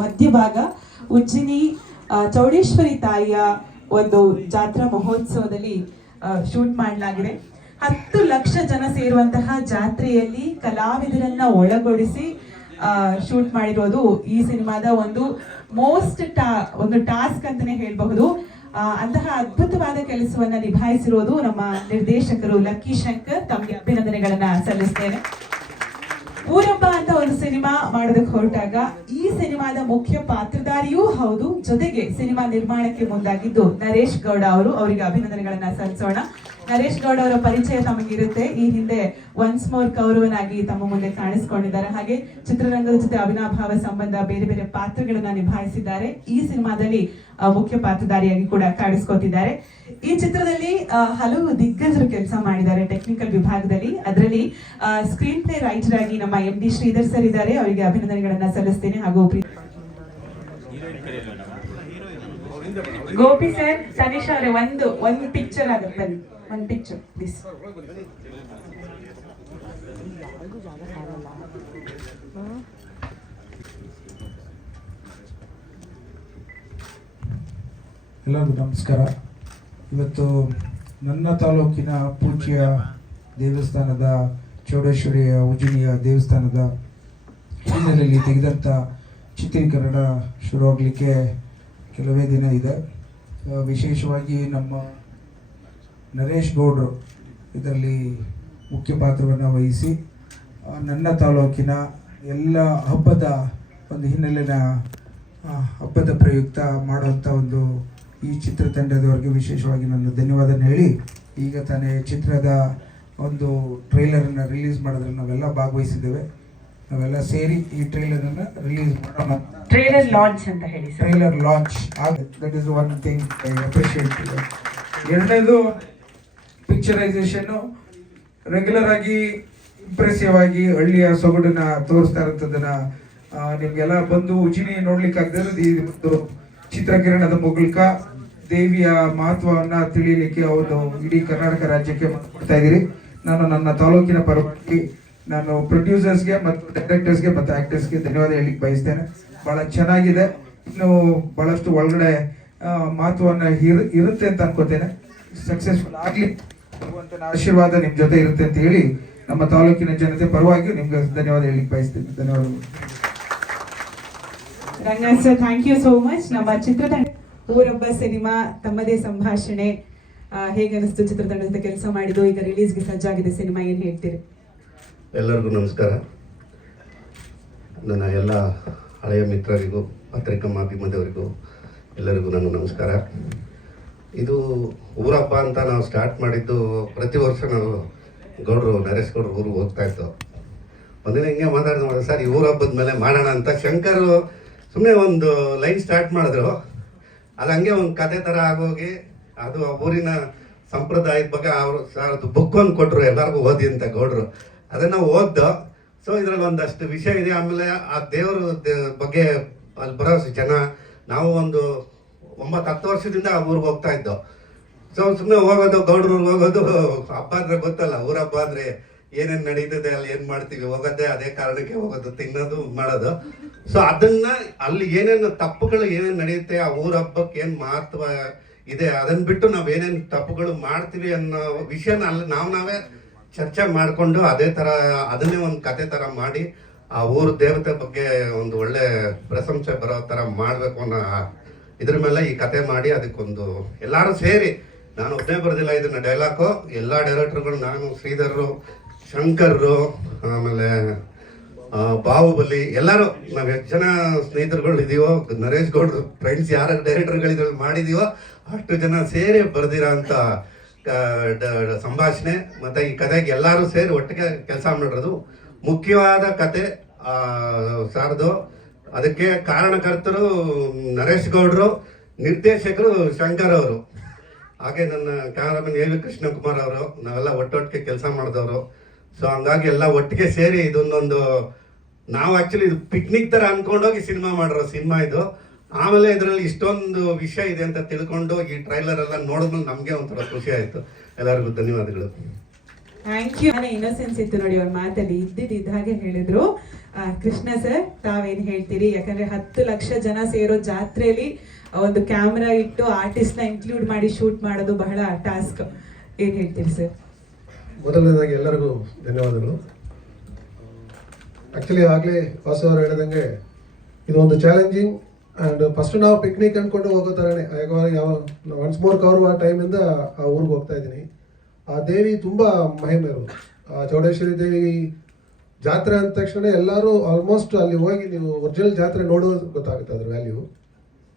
ಮಧ್ಯಭಾಗ ಉಜ್ಜಿನಿ ಚೌಡೇಶ್ವರಿ ತಾಯಿಯ ಒಂದು ಜಾತ್ರಾ ಮಹೋತ್ಸವದಲ್ಲಿ ಶೂಟ್ ಮಾಡಲಾಗಿದೆ. 10 ಲಕ್ಷ ಜನ ಸೇರುವಂತಹ ಜಾತ್ರೆಯಲ್ಲಿ ಕಲಾವಿದರನ್ನ ಒಳಗೊಳಿಸಿ ಶೂಟ್ ಮಾಡಿರೋದು ಈ ಸಿನಿಮಾದ ಒಂದು ಒಂದು ಟಾಸ್ಕ್ ಅಂತಾನೆ ಹೇಳ್ಬಹುದು. ಅಂತಹ ಅದ್ಭುತವಾದ ಕೆಲಸವನ್ನ ನಿಭಾಯಿಸಿರೋದು ನಮ್ಮ ನಿರ್ದೇಶಕರು ಲಕ್ಕಿ ಶಂಕರ್. ತಮಗೆ ಅಭಿನಂದನೆಗಳನ್ನ ಸಲ್ಲಿಸ್ತೇನೆ. ಊರಬ್ಬ ಅಂತ ಒಂದು ಸಿನಿಮಾ ಮಾಡೋದಕ್ಕೆ ಹೊರಟಾಗ ಈ ಸಿನಿಮಾದ ಮುಖ್ಯ ಪಾತ್ರಧಾರಿಯೂ ಹೌದು, ಜೊತೆಗೆ ಸಿನಿಮಾ ನಿರ್ಮಾಣಕ್ಕೆ ಮುಂದಾಗಿದ್ದು ನರೇಶ್ ಗೌಡ ಅವರು. ಅವರಿಗೆ ಅಭಿನಂದನೆಗಳನ್ನ ಸಲ್ಲಿಸೋಣ. ನರೇಶ್ ಗೌಡ ಅವರ ಪರಿಚಯ ತಮಗಿರುತ್ತೆ. ಈ ಹಿಂದೆ ಒನ್ಸ್ ಮೋರ್ ಕೌರವನಾಗಿ ತಮ್ಮ ಮುಂದೆ ಕಾಣಿಸ್ಕೊಂಡಿದ್ದಾರೆ. ಹಾಗೆ ಚಿತ್ರರಂಗದ ಜೊತೆ ಅವಿನಾಭಾವ ಸಂಬಂಧ, ಬೇರೆ ಬೇರೆ ಪಾತ್ರಗಳನ್ನ ನಿಭಾಯಿಸಿದ್ದಾರೆ. ಈ ಸಿನಿಮಾದಲ್ಲಿ ಮುಖ್ಯ ಪಾತ್ರಧಾರಿಯಾಗಿ ಕೂಡ ಕಾಣಿಸ್ಕೊತಿದ್ದಾರೆ. ಈ ಚಿತ್ರದಲ್ಲಿ ಹಲವು ದಿಗ್ಗಜರು ಕೆಲಸ ಮಾಡಿದ್ದಾರೆ ಟೆಕ್ನಿಕಲ್ ವಿಭಾಗದಲ್ಲಿ. ಅದರಲ್ಲಿ ಸ್ಕ್ರೀನ್ ಪ್ಲೇ ರೈಟರ್ ಆಗಿ ನಮ್ಮ MD ಶ್ರೀಧರ್ ಸರ್ ಇದ್ದಾರೆ. ಅವರಿಗೆ ಅಭಿನಂದನೆಗಳನ್ನ ಸಲ್ಲಿಸ್ತೇನೆ. ಹಾಗೂ ಗೋಪಿ ಸರ್, ಸನೀಶ್ ಅವರೇ, ಒಂದು ಪಿಕ್ಚರ್ ಆಗುತ್ತೆ, ಒಂದು ಪಿಕ್ಚರ್ ಪ್ಲೀಸ್. ಎಲ್ಲರಿಗೂ ನಮಸ್ಕಾರ. ಇವತ್ತು ನನ್ನ ತಾಲೂಕಿನ ಪೂಜ್ಯ ದೇವಸ್ಥಾನದ ಚೌಡೇಶ್ವರಿಯ ಉಜ್ಜಿನಿಯ ದೇವಸ್ಥಾನದ ಹಿನ್ನೆಲೆಯಲ್ಲಿ ತೆಗೆದಂಥ ಚಿತ್ರೀಕರಣ ಶುರುವಾಗಲಿಕ್ಕೆ ಕೆಲವೇ ದಿನ ಇದೆ. ವಿಶೇಷವಾಗಿ ನಮ್ಮ ನರೇಶ್ ಗೌಡರು ಇದರಲ್ಲಿ ಮುಖ್ಯ ಪಾತ್ರವನ್ನು ವಹಿಸಿ ನನ್ನ ತಾಲೂಕಿನ ಎಲ್ಲ ಹಬ್ಬದ ಒಂದು ಹಿನ್ನೆಲೆಯ ಹಬ್ಬದ ಪ್ರಯುಕ್ತ ಮಾಡುವಂಥ ಒಂದು ಈ ಚಿತ್ರತಂಡದವರಿಗೆ ವಿಶೇಷವಾಗಿ ನಾನು ಧನ್ಯವಾದ ಹೇಳಿ, ಈಗ ತಾನೇ ಚಿತ್ರದ ಒಂದು ಟ್ರೈಲರನ್ನು ರಿಲೀಸ್ ಮಾಡೋದ್ರಲ್ಲಿ ನಾವೆಲ್ಲ ಭಾಗವಹಿಸಿದ್ದೇವೆ. ನಾವೆಲ್ಲ ಸೇರಿ ಈ ಟ್ರೈಲರನ್ನು ರಿಲೀಸ್ ಮಾಡೋಣ. ಟ್ರೈಲರ್ ಲಾಂಚ್ ಅಂತ ಹೇಳಿ. ಟ್ರೈಲರ್ ಲಾಂಚ್ ಆಗುತ್ತೆ. That is one thing I appreciate. ಎರಡನೇದು, ಪಿಕ್ಚರೈಸೇಷನ್ನು ರೆಗ್ಯುಲರ್ ಆಗಿ ಇಂಪ್ರೆಸಿವ್ ಆಗಿ ಹಳ್ಳಿಯ ಸೊಗಡನ್ನ ತೋರಿಸ್ತಾ ಇರೋಂಥದ್ದನ್ನ ನಿಮ್ಗೆಲ್ಲ ಬಂದು ಉಜ್ಜಿನಿ ನೋಡ್ಲಿಕ್ಕಾಗದೆ ಈ ಒಂದು ಚಿತ್ರಕಿರಣದ ಮೂಲಕ ದೇವಿಯ ಮಹತ್ವವನ್ನ ತಿಳಿಯಲಿಕ್ಕೆ ಅವರು ಇಡೀ ಕರ್ನಾಟಕ ರಾಜ್ಯಕ್ಕೆ ಕೊಡ್ತಾ ಇದ್ದೀರಿ. ನಾನು ನನ್ನ ತಾಲೂಕಿನ ಪರವಾಗಿ ನಾನು ಪ್ರೊಡ್ಯೂಸರ್ಸ್ಗೆ ಮತ್ತು ಡೈರೆಕ್ಟರ್ಸ್ಗೆ ಮತ್ತು ಆಕ್ಟರ್ಸ್ಗೆ ಧನ್ಯವಾದ ಹೇಳಲಿಕ್ಕೆ ಬಯಸ್ತೇನೆ. ಬಹಳ ಚೆನ್ನಾಗಿದೆ. ಇನ್ನು ಬಹಳಷ್ಟು ಒಳಗಡೆ ಮಹತ್ವವನ್ನ ಇರುತ್ತೆ ಅಂತ ಅನ್ಕೋತೇನೆ. ಸಕ್ಸಸ್ಫುಲ್ ಆಗ್ಲಿ ಭಗವಂತನ ಆಶೀರ್ವಾದ ನಿಮ್ ಜೊತೆ ಇರುತ್ತೆ ಅಂತ ಹೇಳಿ ನಮ್ಮ ತಾಲೂಕಿನ ಜನತೆ ಪರವಾಗಿ ನಿಮ್ಗೆ ಧನ್ಯವಾದ ಹೇಳಲಿಕ್ಕೆ ಬಯಸ್ತೇನೆ. ಧನ್ಯವಾದಗಳು. Ranganath sir, thank you so much. ನಮ್ಮ ಚಿತ್ರತಂಡ ಊರಬ್ಬ ಸಿನಿಮಾ ತಮ್ಮದೇ ಸಂಭಾಷಣೆ ಹೇಗೆ ಅನಿಸ್ತು? ಚಿತ್ರತಂಡದ ಜೊತೆ ಕೆಲಸ ಮಾಡಿದ್ದು, ಈಗ ರಿಲೀಸ್ಗೆ ಸಜ್ಜಾಗಿದೆ ಸಿನಿಮಾ, ಏನ್ ಹೇಳ್ತೀರಿ? ಎಲ್ಲರಿಗೂ ನಮಸ್ಕಾರ. ನನ್ನ ಎಲ್ಲ ಹಳೆಯ ಮಿತ್ರರಿಗೂ ಪತ್ರಿಕಾ ಮಾಧ್ಯಮದವರಿಗೂ ಎಲ್ಲರಿಗೂ ನನ್ನ ನಮಸ್ಕಾರ. ಇದು ಊರಬ್ಬ ಅಂತ ನಾವು ಸ್ಟಾರ್ಟ್ ಮಾಡಿದ್ದು, ಪ್ರತಿ ವರ್ಷ ನಾವು ಗೌಡ್ರು ನರೇಶ್ ಗೌಡ್ರು ಊರಿಗೆ ಹೋಗ್ತಾ ಇತ್ತು. ಒಂದಿನ ಹಿಂಗೆ ಮಾತಾಡಿದ್ರೆ ಸರ್ ಈ ಊರಬ್ಬದ ಮೇಲೆ ಮಾಡೋಣ ಅಂತ ಶಂಕರ್ ಸುಮ್ಮನೆ ಒಂದು ಲೈನ್ ಸ್ಟಾರ್ಟ್ ಮಾಡಿದ್ರು. ಅದು ಹಂಗೆ ಒಂದು ಕತೆ ಥರ ಆಗೋಗಿ ಅದು ಊರಿನ ಸಂಪ್ರದಾಯದ ಬಗ್ಗೆ ಅವರು ಅದು ಬುಕ್ ಒಂದು ಕೊಟ್ಟರು, ಎಲ್ಲರಿಗೂ ಓದಿ ಅಂತ ಗೌಡ್ರು. ಅದನ್ನು ಓದ್ದೋ. ಸೊ ಇದರಲ್ಲಿ ಒಂದಷ್ಟು ವಿಷಯ ಇದೆ. ಆಮೇಲೆ ಆ ದೇವ್ರ ಬಗ್ಗೆ ಅಲ್ಲಿ ಬರೋ ಜನ, ನಾವು ಒಂದು 9-10 ವರ್ಷದಿಂದ ಆ ಊರಿಗೆ ಹೋಗ್ತಾ ಇದ್ದೋ. ಸೊ ಸುಮ್ಮನೆ ಹೋಗೋದು, ಗೌಡ್ರೂರಿಗೆ ಹೋಗೋದು. ಹಬ್ಬ ಅಂದರೆ ಗೊತ್ತಲ್ಲ, ಊರಬ್ಬ ಅಂದರೆ ಏನೇನು ನಡೀತದೆ, ಅಲ್ಲಿ ಏನು ಮಾಡ್ತೀವಿ, ಹೋಗೋದೇ ಅದೇ ಕಾರಣಕ್ಕೆ ಹೋಗೋದು, ತಿನ್ನೋದು ಮಾಡೋದು. ಸೊ ಅದನ್ನ ಅಲ್ಲಿ ಏನೇನು ತಪ್ಪುಗಳು ಏನೇನು ನಡೆಯುತ್ತೆ, ಆ ಊರ ಹಬ್ಬಕ್ಕೆ ಏನು ಮಹತ್ವ ಇದೆ, ಅದನ್ನ ಬಿಟ್ಟು ನಾವು ಏನೇನು ತಪ್ಪುಗಳು ಮಾಡ್ತೀವಿ ಅನ್ನೋ ವಿಷಯನ ಅಲ್ಲಿ ನಾವೇ ಚರ್ಚೆ ಮಾಡಿಕೊಂಡು ಅದೇ ಥರ ಅದನ್ನೇ ಒಂದು ಕತೆ ಥರ ಮಾಡಿ ಆ ಊರ ದೇವತೆ ಬಗ್ಗೆ ಒಂದು ಒಳ್ಳೆ ಪ್ರಶಂಸೆ ಬರೋ ಥರ ಮಾಡಬೇಕು ಅನ್ನೋ ಇದ್ರ ಮೇಲೆ ಈ ಕತೆ ಮಾಡಿ ಅದಕ್ಕೊಂದು ಎಲ್ಲರೂ ಸೇರಿ, ನಾನು ಒಬ್ಬನೇ ಬರೋದಿಲ್ಲ ಇದನ್ನ ಡೈಲಾಗು, ಎಲ್ಲ ಡೈರೆಕ್ಟರ್ಗಳು, ನಾನು, ಶ್ರೀಧರ್ರು, ಶಂಕರ್ರು, ಆಮೇಲೆ ಬಾಹುಬಲಿ, ಎಲ್ಲರೂ ನಾವು ಎಷ್ಟು ಜನ ಸ್ನೇಹಿತರುಗಳು ಇದೀವೋ, ನರೇಶ್ ಗೌಡ್ರು ಫ್ರೆಂಡ್ಸ್ ಯಾರು ಡೈರೆಕ್ಟರ್ಗಳಿದ್ರಲ್ಲಿ ಮಾಡಿದೀವೋ ಅಷ್ಟು ಜನ ಸೇರಿ ಬರ್ದಿರೋ ಅಂತ ಸಂಭಾಷಣೆ. ಮತ್ತು ಈ ಕತೆಗೆ ಎಲ್ಲರೂ ಸೇರಿ ಒಟ್ಟಿಗೆ ಕೆಲಸ ಮಾಡಿರೋದು. ಮುಖ್ಯವಾದ ಕತೆ ಸಾರದು. ಅದಕ್ಕೆ ಕಾರಣಕರ್ತರು ನರೇಶ್ ಗೌಡ್ರು, ನಿರ್ದೇಶಕರು ಶಂಕರ್ ಅವರು, ಹಾಗೆ ನನ್ನ ಕ್ಯಾಮರಾಮನ್ AV ಕೃಷ್ಣಕುಮಾರ್ ಅವರು. ನಾವೆಲ್ಲ ಒಟ್ಟೊಟ್ಟಿಗೆ ಕೆಲಸ ಮಾಡಿದವರು. ಸೊ ಹಂಗಾಗಿ ಎಲ್ಲ ಒಟ್ಟಿಗೆ ಸೇರಿ ಇದೊಂದೊಂದು ನಾವು ಆ್ಯಕ್ಚುಲಿ ಇದು ಪಿಕ್ನಿಕ್ ಥರ ಅಂದ್ಕೊಂಡೋಗಿ ಸಿನಿಮಾ ಮಾಡಿರೋ ಸಿನಿಮಾ ಇದು. ಆಮೇಲೆ ಇದರಲ್ಲಿ ಇಷ್ಟೊಂದು ವಿಷಯ ಇದೆ ಅಂತ ತಿಳ್ಕೊಂಡು ಈ ಟ್ರೈಲರ್ ಎಲ್ಲ ನೋಡಿದ್ಮೇಲೆ ನಮಗೆ ಒಂಥರ ಖುಷಿ ಆಯಿತು. ಎಲ್ಲರಿಗೂ ಧನ್ಯವಾದಗಳು. Thank you. ಇನ್ನೋಸೆನ್ಸ್ ಇತ್ತು ನೋಡಿ ಅವ್ರ ಮಾತಲ್ಲಿ, ಇದ್ದ ಹಾಗೆ ಹೇಳಿದ್ರು. ಕೃಷ್ಣ ಸರ್, ತಾವೇನ್ ಹೇಳ್ತೀರಿ? ಯಾಕಂದ್ರೆ 10 ಲಕ್ಷ ಜನ ಸೇರೋ ಜಾತ್ರೆಯಲ್ಲಿ ಒಂದು ಕ್ಯಾಮ್ರಾ ಇಟ್ಟು ಆರ್ಟಿಸ್ಟ್ ನ ಇನ್ಕ್ಲೂಡ್ ಮಾಡಿ ಶೂಟ್ ಮಾಡೋದು ಬಹಳ ಟಾಸ್ಕ್. ಏನ್ ಹೇಳ್ತೀರಿ ಸರ್? ಮೊದಲನೇದಾಗಿ ಎಲ್ಲರಿಗೂ ಧನ್ಯವಾದಗಳು. ಆಕ್ಚುಲಿ ಆಗಲೇ ವಾಸು ಅವರು ಹೇಳಿದಂಗೆ ಇದು ಒಂದು ಚಾಲೆಂಜಿಂಗ್ ಆ್ಯಂಡ್ ಫಸ್ಟ್ ನಾವು ಪಿಕ್ನಿಕ್ ಅಂದ್ಕೊಂಡು ಹೋಗೋ ಥರನೇ ಯಾವ ಒನ್ಸ್ ಮೋರ್ ಕವರ್ ಆ ಟೈಮಿಂದ ಆ ಊರಿಗೆ ಹೋಗ್ತಾ ಇದ್ದೀನಿ. ಆ ದೇವಿ ತುಂಬ ಮಹಿಮೆ ಇರೋದು. ಆ ಚೌಡೇಶ್ವರಿ ದೇವಿ ಜಾತ್ರೆ ಅಂದ ತಕ್ಷಣ ಎಲ್ಲರೂ ಆಲ್ಮೋಸ್ಟ್ ಅಲ್ಲಿ ಹೋಗಿ ನೀವು ಒರಿಜಿನಲ್ ಜಾತ್ರೆ ನೋಡೋದು ಗೊತ್ತಾಗುತ್ತೆ ಅದ್ರ ವ್ಯಾಲ್ಯೂ.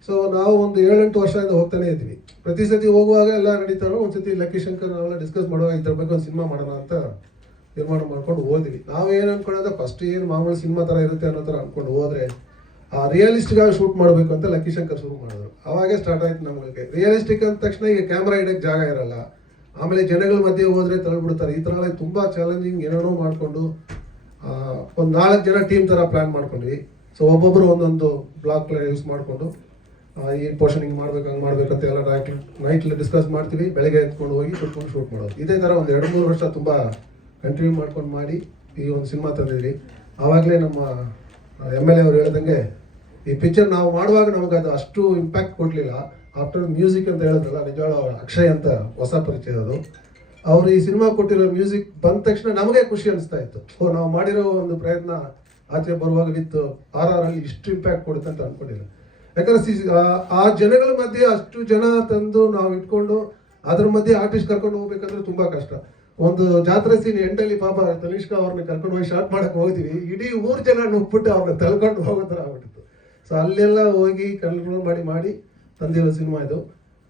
ಸೊ ನಾವು ಒಂದು 7-8 ವರ್ಷದಿಂದ ಹೋಗ್ತಾನೆ ಇದ್ವಿ. ಪ್ರತಿ ಸತಿ ಹೋಗುವಾಗ ಎಲ್ಲ ನಡೀತಾರೋ ಒಂದ್ಸತಿ ಲಕ್ಕಿ ಶಂಕರ್ ನಾವೆಲ್ಲ ಡಿಸ್ಕಸ್ ಮಾಡುವಾಗ ಇದ್ರ ಬಗ್ಗೆ ಒಂದು ಸಿನಿಮಾ ಮಾಡೋಣ ಅಂತ ನಿರ್ಮಾಣ ಮಾಡ್ಕೊಂಡು ಹೋದ್ವಿ. ನಾವು ಏನು ಅನ್ಕೊಳ್ಳೋದು ಫಸ್ಟ್ ಏನು ಮಾಮೂಲಿ ಸಿನಿಮಾ ಥರ ಇರುತ್ತೆ ಅನ್ನೋ ಥರ ಅನ್ಕೊಂಡು ಹೋದ್ರೆ ರಿಯಲಿಸ್ಟಿಕ್ ಆಗಿ ಶೂಟ್ ಮಾಡಬೇಕು ಅಂತ ಲಕ್ಕಿ ಶಂಕರ್ ಶುರು ಮಾಡಿದ್ರು. ಅವಾಗೇ ಸ್ಟಾರ್ಟ್ ಆಯ್ತು ನಮಗೆ. ರಿಯಲಿಸ್ಟಿಕ್ ಅಂದ ತಕ್ಷಣ ಈಗ ಕ್ಯಾಮ್ರಾ ಇಡಕ್ಕೆ ಜಾಗ ಇರಲ್ಲ, ಆಮೇಲೆ ಜನಗಳ ಮಧ್ಯೆ ಹೋದ್ರೆ ತಳ್ಬಿಡ್ತಾರೆ. ಈ ಥರ ತುಂಬ ಚಾಲೆಂಜಿಂಗ್ ಏನೇನೋ ಮಾಡಿಕೊಂಡು ಒಂದು 4 ಜನ ಟೀಮ್ ಥರ ಪ್ಲ್ಯಾನ್ ಮಾಡ್ಕೊಂಡ್ವಿ. ಸೊ ಒಬ್ಬೊಬ್ಬರು ಒಂದೊಂದು ಬ್ಲಾಕ್ ಯೂಸ್ ಮಾಡಿಕೊಂಡು ಈ ಪೋರ್ಷನ್ ಹಿಂಗೆ ಮಾಡ್ಬೇಕು ಹಂಗೆ ಮಾಡ್ಬೇಕಂತ ಎಲ್ಲ ನೈಟ್ಲಿ ಡಿಸ್ಕಸ್ ಮಾಡ್ತೀವಿ. ಬೆಳಗ್ಗೆ ಎತ್ಕೊಂಡು ಹೋಗಿ ಕುತ್ಕೊಂಡು ಶೂಟ್ ಮಾಡೋದು. ಇದೇ ಥರ ಒಂದು 2-3 ವರ್ಷ ತುಂಬ ಕಂಟಿನ್ಯೂ ಮಾಡ್ಕೊಂಡು ಮಾಡಿ ಈ ಒಂದು ಸಿನಿಮಾ ತಂದಿದ್ವಿ. ಆವಾಗಲೇ ನಮ್ಮ MLA ಅವರು ಹೇಳ್ದಂಗೆ ಈ ಪಿಕ್ಚರ್ ನಾವು ಮಾಡುವಾಗ ನಮಗೆ ಅದು ಅಷ್ಟು ಇಂಪ್ಯಾಕ್ಟ್ ಕೊಡಲಿಲ್ಲ. ಆಫ್ಟರ್ ಮ್ಯೂಸಿಕ್ ಅಂತ ಹೇಳಿದ್ರಲ್ಲ, ನಿಜವಾಳ ಅಕ್ಷಯ್ ಅಂತ ಹೊಸ ಪರಿಚಯ ಅದು. ಅವರು ಈ ಸಿನಿಮಾ ಕೊಟ್ಟಿರೋ ಮ್ಯೂಸಿಕ್ ಬಂದ ತಕ್ಷಣ ನಮಗೆ ಖುಷಿ ಅನಿಸ್ತಾ ಇತ್ತು. ನಾವು ಮಾಡಿರೋ ಒಂದು ಪ್ರಯತ್ನ ಆಚೆ ಬರುವಾಗ ವಿತ್ RR ಅಲ್ಲಿ ಇಷ್ಟು ಇಂಪ್ಯಾಕ್ಟ್ ಕೊಡುತ್ತೆ ಅಂತ ಅನ್ಕೊಂಡಿಲ್ಲ. ಯಾಕಂದ್ರೆ ಆ ಜನಗಳ ಮಧ್ಯೆ ಅಷ್ಟು ಜನ ತಂದು ನಾವು ಇಟ್ಕೊಂಡು ಅದ್ರ ಮಧ್ಯೆ ಆರ್ಟಿಸ್ಟ್ ಕರ್ಕೊಂಡು ಹೋಗ್ಬೇಕಂದ್ರೆ ತುಂಬಾ ಕಷ್ಟ. ಒಂದು ಜಾತ್ರೆ ಸೀನ್ ಎಂಟಲ್ಲಿ ಪಾಪ ತನಿಷ್ಕಾ ಅವ್ರನ್ನ ಕರ್ಕೊಂಡು ಹೋಗಿ ಶಾರ್ಟ್ ಮಾಡಕ್ ಹೋಗ್ತೀವಿ, ಇಡೀ ಊರ್ ಜನ ನುಗ್ಬಿಟ್ಟು ಅವ್ರನ್ನ ತಳ್ಕೊಂಡು ಹೋಗೋ ಥರ ಆಗ್ಬಿಟ್ಟಿತ್ತು. ಸೊ ಅಲ್ಲೆಲ್ಲ ಹೋಗಿ ಕಂಟ್ರೋಲ್ ಮಾಡಿ ತಂದಿರೋ ಸಿನಿಮಾ ಇದು.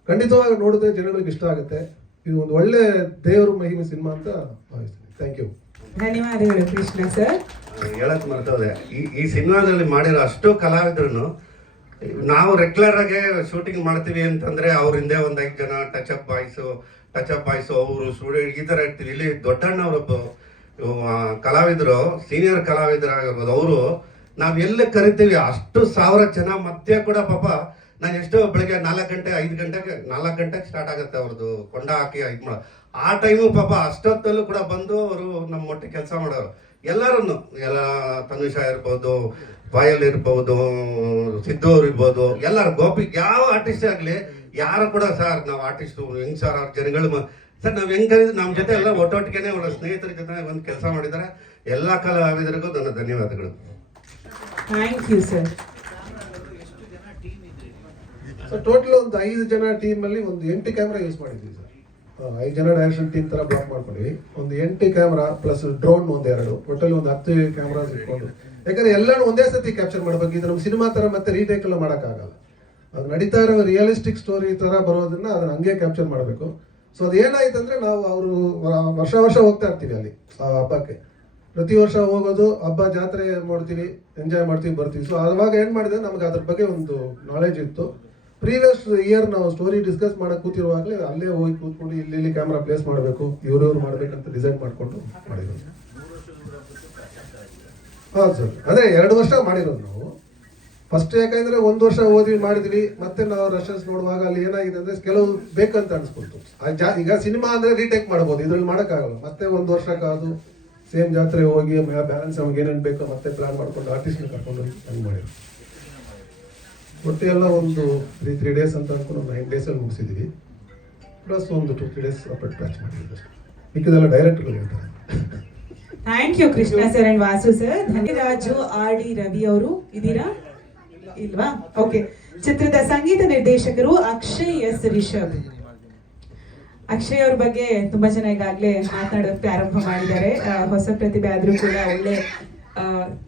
ಖಂಡಿತವಾಗಿ ನೋಡಿದ್ರೆ ಜನಗಳಿಗೆ ಇಷ್ಟ ಆಗುತ್ತೆ. ಇದು ಒಂದು ಒಳ್ಳೆ ದೇವರು ಮಹಿಮೆ ಸಿನಿಮಾ ಅಂತ ಭಾವಿಸ್ತೀನಿ. Thank you. ಧನ್ಯವಾದಗಳು ಕೃಷ್ಣ ಸರ್. ಹೇಳಕ್ ಮರ್ತದೆ, ಈ ಸಿನಿಮಾದಲ್ಲಿ ಮಾಡಿರೋ ಅಷ್ಟು ಕಲಾವಿದ್ರು ನಾವು ರೆಗ್ಯುಲರ್ ಆಗಿ ಶೂಟಿಂಗ್ ಮಾಡ್ತೀವಿ ಅಂತಂದ್ರೆ ಅವ್ರ ಹಿಂದೆ ಒಂದ್ 5 ಜನ ಟಚ್ ಅಪ್ ಬಾಯ್ಸು ಅವರು ಸ್ಟೂಡೆಂಟ್ ಈ ತರ ಇರ್ತೀವಿ. ಇಲ್ಲಿ ದೊಡ್ಡಣ್ಣವರೊಬ್ಬ ಕಲಾವಿದರು, ಸೀನಿಯರ್ ಕಲಾವಿದರಾಗಿರ್ಬೋದು, ಅವರು ನಾವ್ ಎಲ್ಲ ಕರಿತೀವಿ ಅಷ್ಟು 1000 ಜನ ಮಧ್ಯೆ ಕೂಡ ಪಾಪ ನಾನು ಎಷ್ಟೋ ಬೆಳಗ್ಗೆ 4 ಗಂಟೆಗೆ ಸ್ಟಾರ್ಟ್ ಆಗುತ್ತೆ ಅವ್ರದ್ದು ಕೊಂಡ ಹಾಕಿ ಇದು ಮಾಡೋ. ಆ ಟೈಮು ಪಾಪ ಅಷ್ಟೊತ್ತಲ್ಲೂ ಕೂಡ ಬಂದು ಅವರು ನಮ್ಮ ಒಟ್ಟಿಗೆ ಕೆಲಸ ಮಾಡೋರು. ಎಲ್ಲರನ್ನು ಎಲ್ಲ ತನುಷಾ ಇರ್ಬೋದು, ಪಾಯಲ್ ಇರ್ಬೋದು, ಸಿದ್ದು ಅವ್ರು ಇರ್ಬೋದು, ಎಲ್ಲರೂ ಗೋಪಿ ಯಾವ ಆರ್ಟಿಸ್ಟ್ ಆಗಲಿ ಯಾರು ಕೂಡ ಸರ್ ನಾವು ಆರ್ಟಿಸ್ಟು ಹೆಂಗ್ ಸರ್ ಅವ್ರ ಜನಗಳು ಸರ್ ನಾವು ಹೆಂಗ್ ಕರೀದು ನಮ್ಮ ಜೊತೆ ಎಲ್ಲ ಒಟ್ಟೊಟ್ಟಿಗೆ ಅವರ ಸ್ನೇಹಿತರ ಜೊತೆ ಒಂದು ಕೆಲಸ ಮಾಡಿದ್ದಾರೆ. ಎಲ್ಲ ಕಲಾವಿದರಿಗೂ ನನ್ನ ಧನ್ಯವಾದಗಳು. Thank you sir. So total ಒಂದು 5 ಜನ ಟೀಮ್ ಅಲ್ಲಿ ಒಂದು 8 ಕ್ಯಾಮ್ರಾ ಯೂಸ್ ಮಾಡಿದ್ವಿ ಸರ್. 5 ಜನ ಡೈರೆಕ್ಷನ್ ಟೀಮ್ ತರ ಬ್ಲಾಕ್ ಮಾಡ್ಕೊಂಡ್ವಿ. ಒಂದು 8 ಕ್ಯಾಮ್ರಾ ಪ್ಲಸ್ ಡ್ರೋನ್ ಒಂದು 2, ಒಟ್ಟಲ್ಲಿ ಒಂದು 10 ಕ್ಯಾಮ್ರಾಸ್ ಇಟ್ಕೊಂಡು. ಯಾಕಂದ್ರೆ ಎಲ್ಲಾನು ಒಂದೇ ಸತಿ ಕ್ಯಾಪ್ಚರ್ ಮಾಡ್ಬೇಕು. ಇದು ನಮ್ಮ ಸಿನಿಮಾ ತರ ಮತ್ತೆ ರೀಟೇಕ್ ಎಲ್ಲ ಮಾಡೋಕ್ಕಾಗಲ್ಲ. ಅದು ನಡೀತಾ ಇರೋ ರಿಯಲಿಸ್ಟಿಕ್ ಸ್ಟೋರಿ ತರ ಬರೋದನ್ನ ಅದನ್ನ ಹಂಗೆ ಕ್ಯಾಪ್ಚರ್ ಮಾಡಬೇಕು. ಸೊ ಅದು ಏನಾಯ್ತಂದ್ರೆ ನಾವು ಅವರು ವರ್ಷ ಹೋಗ್ತಾ ಇರ್ತೀವಿ ಅಲ್ಲಿ ಹಬ್ಬಕ್ಕೆ. ಪ್ರತಿ ವರ್ಷ ಹೋಗೋದು, ಹಬ್ಬ ಜಾತ್ರೆ ಮಾಡ್ತೀವಿ, ಎಂಜಾಯ್ ಮಾಡ್ತೀವಿ, ಬರ್ತೀವಿ. ಸೊ ಅವಾಗ ಏನ್ ಮಾಡಿದ್ರೆ ನಮ್ಗೆ ಅದ್ರ ಬಗ್ಗೆ ಒಂದು ನಾಲೆಜ್ ಇತ್ತು. ಪ್ರೀವಿಯಸ್ ಇಯರ್ ನಾವು ಸ್ಟೋರಿ ಡಿಸ್ಕಸ್ ಮಾಡಕ್ ಕೂತಿರುವಾಗಲೇ ಅಲ್ಲೇ ಹೋಗಿ ಕೂತ್ಕೊಂಡು ಇಲ್ಲಿ ಕ್ಯಾಮ್ರಾ ಪ್ಲೇಸ್ ಮಾಡಬೇಕು, ಇವ್ರು ಮಾಡ್ಬೇಕಂತ ಡಿಸೈನ್ ಮಾಡ್ಕೊಂಡು ಮಾಡಿರೋದು. ಹೌದು ಸರ್, ಅದೇ 2 ವರ್ಷ ಮಾಡಿರೋದು ನಾವು. ಫಸ್ಟ್ ಯಾಕಂದ್ರೆ 1 ವರ್ಷ ಓದಿ ಮಾಡಿದ್ವಿ. ಮತ್ತೆ ನಾವು ರಶಸ್ ನೋಡುವಾಗ ಅಲ್ಲಿ ಏನಾಗಿದೆ ಅಂದ್ರೆ ಕೆಲವು ಬೇಕಂತ ಅನ್ಸ್ಕೊಳ್ತು. ಈಗ ಸಿನಿಮಾ ಅಂದ್ರೆ ರೀಟೇಕ್ ಮಾಡ್ಬೋದು, ಇದ್ರಲ್ಲಿ ಮಾಡೋಕ್ಕಾಗಲ್ಲ. ಮತ್ತೆ 1 ವರ್ಷ ಕಾದು ಸೇಮ್ ಜಾತ್ರೆ ಹೋಗಿ ಬ್ಯಾಲೆನ್ಸ್ ನಮ್ಗೆ ಏನೇನು ಬೇಕೋ ಮತ್ತೆ ಪ್ಲಾನ್ ಮಾಡ್ಕೊಂಡು ಆರ್ಟಿಸ್ಟ್ನ ಕರ್ಕೊಂಡು ಹೋಗಿ ಹಂಗೆ ಮಾಡಿದ್ರು. ಒಟ್ಟು ಎಲ್ಲ ಒಂದು 3 ಡೇಸ್ ಅಂತ ಅನ್ಕೊಂಡು 9 ಡೇಸಲ್ಲಿ ಮುಗಿಸಿದ್ವಿ. ಪ್ಲಸ್ ಒಂದು 2-3 ಡೇಸ್ ಸಪ್ರೇಟ್ ಪ್ಯಾಚ್ ಮಾಡಿದ್ವಿ. ಮಿಕ್ಕಿದೆಲ್ಲ ಡೈರೆಕ್ಟ್ಗಳು ಹೇಳ್ತಾರೆ. Thank you Krishna sir and Vasu sir. Dhanyaraju RD Ravi ಅವರು ಇದ್ದೀರಾ? ಇಲ್ವಾ? ಓಕೆ. ಚಿತ್ರದ ಸಂಗೀತ ನಿರ್ದೇಶಕರು ಅಕ್ಷಯ್ S ರಿಷಬ್. ಅಕ್ಷಯ್ ಅವ್ರ ಬಗ್ಗೆ ತುಂಬಾ ಜನ ಈಗಾಗಲೇ ಮಾತನಾಡೋಕೆ ಪ್ರಾರಂಭ ಮಾಡಿದ್ದಾರೆ. ಹೊಸ ಪ್ರತಿಭೆ ಆದ್ರೂ ಕೂಡ ಒಳ್ಳೆ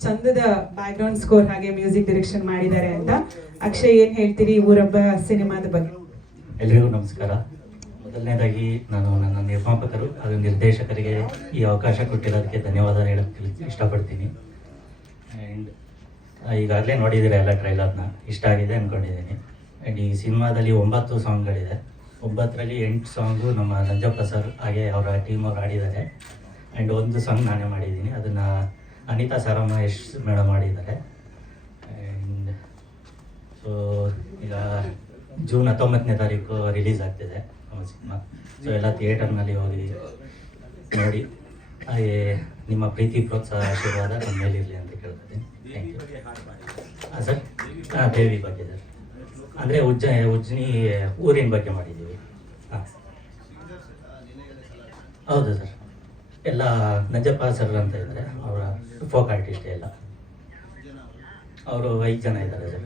ಚಂದದ ಬ್ಯಾಕ್ ಗ್ರೌಂಡ್ ಸ್ಕೋರ್ ಹಾಗೆ ಮ್ಯೂಸಿಕ್ ಡೈರೆಕ್ಷನ್ ಮಾಡಿದ್ದಾರೆ ಅಂತ. ಅಕ್ಷಯ್, ಏನ್ ಹೇಳ್ತೀರಿ ಊರಬ್ಬ ಸಿನಿಮಾದ ಬಗ್ಗೆ? ಎಲ್ರಿಗೂ ನಮಸ್ಕಾರ. ಮೊದಲನೇದಾಗಿ ನಾನು ನನ್ನ ನಿರ್ಮಾಪಕರು ಹಾಗೂ ನಿರ್ದೇಶಕರಿಗೆ ಈ ಅವಕಾಶ ಕೊಟ್ಟಿರೋದಕ್ಕೆ ಧನ್ಯವಾದ ಹೇಳೋಕ್ಕೆ ಇಷ್ಟಪಡ್ತೀನಿ. ಆ್ಯಂಡ್ ಈಗಾಗಲೇ ನೋಡಿದ್ದೀರ ಎಲ್ಲ ಟ್ರೈಲರ್ನ, ಇಷ್ಟ ಆಗಿದೆ ಅಂದ್ಕೊಂಡಿದ್ದೀನಿ. ಆ್ಯಂಡ್ ಈ ಸಿನಿಮಾದಲ್ಲಿ 9 ಸಾಂಗ್ಗಳಿದೆ. 9ರಲ್ಲಿ 8 ಸಾಂಗು ನಮ್ಮ ನಂಜಪ್ಪ ಸರ್ ಹಾಗೆ ಅವರ ಟೀಮ್ ಅವ್ರು ಆಡಿದ್ದಾರೆ. ಆ್ಯಂಡ್ 1 ಸಾಂಗ್ ನಾನೇ ಮಾಡಿದ್ದೀನಿ, ಅದನ್ನು ಅನಿತಾ ಸಾರಮ್ಮ ಯಶ್ ಮೇಡಮ್ ಮಾಡಿದ್ದಾರೆ. ಆ್ಯಂಡ್ ಸೊ ಈಗ ಜೂನ್ 19ನೇ ತಾರೀಕು ರಿಲೀಸ್ ಆಗ್ತಿದೆ ನಮ್ಮ ಸಿನಿಮಾ. ಸೊ ಎಲ್ಲ ಥಿಯೇಟರ್ನಲ್ಲಿ ಹೋಗಿ ನೋಡಿ ಹಾಗೆ ನಿಮ್ಮ ಪ್ರೀತಿ ಪ್ರೋತ್ಸಾಹ ಆಶೀರ್ವಾದ ನಮ್ಮ ಮೇಲಿರಲಿ ಅಂತ ಕೇಳ್ತೀನಿ. Thank you. ಸರ್ ದೇವಿ ಬಗ್ಗೆ ಸರ್, ಅಂದರೆ ಉಜ್ಜನಿ ಊರಿನ ಬಗ್ಗೆ ಮಾಡಿದ್ದೀವಿ. ಹಾಂ ಹೌದು ಸರ್, ಎಲ್ಲ ನಂಜಪ್ಪ ಸರ್ ಅಂತ ಇದ್ದಾರೆ, ಅವರ ಫೋಕ್ ಆರ್ಟಿಸ್ಟೇ ಎಲ್ಲ. ಅವರು 5 ಜನ ಇದ್ದಾರೆ ಸರ್.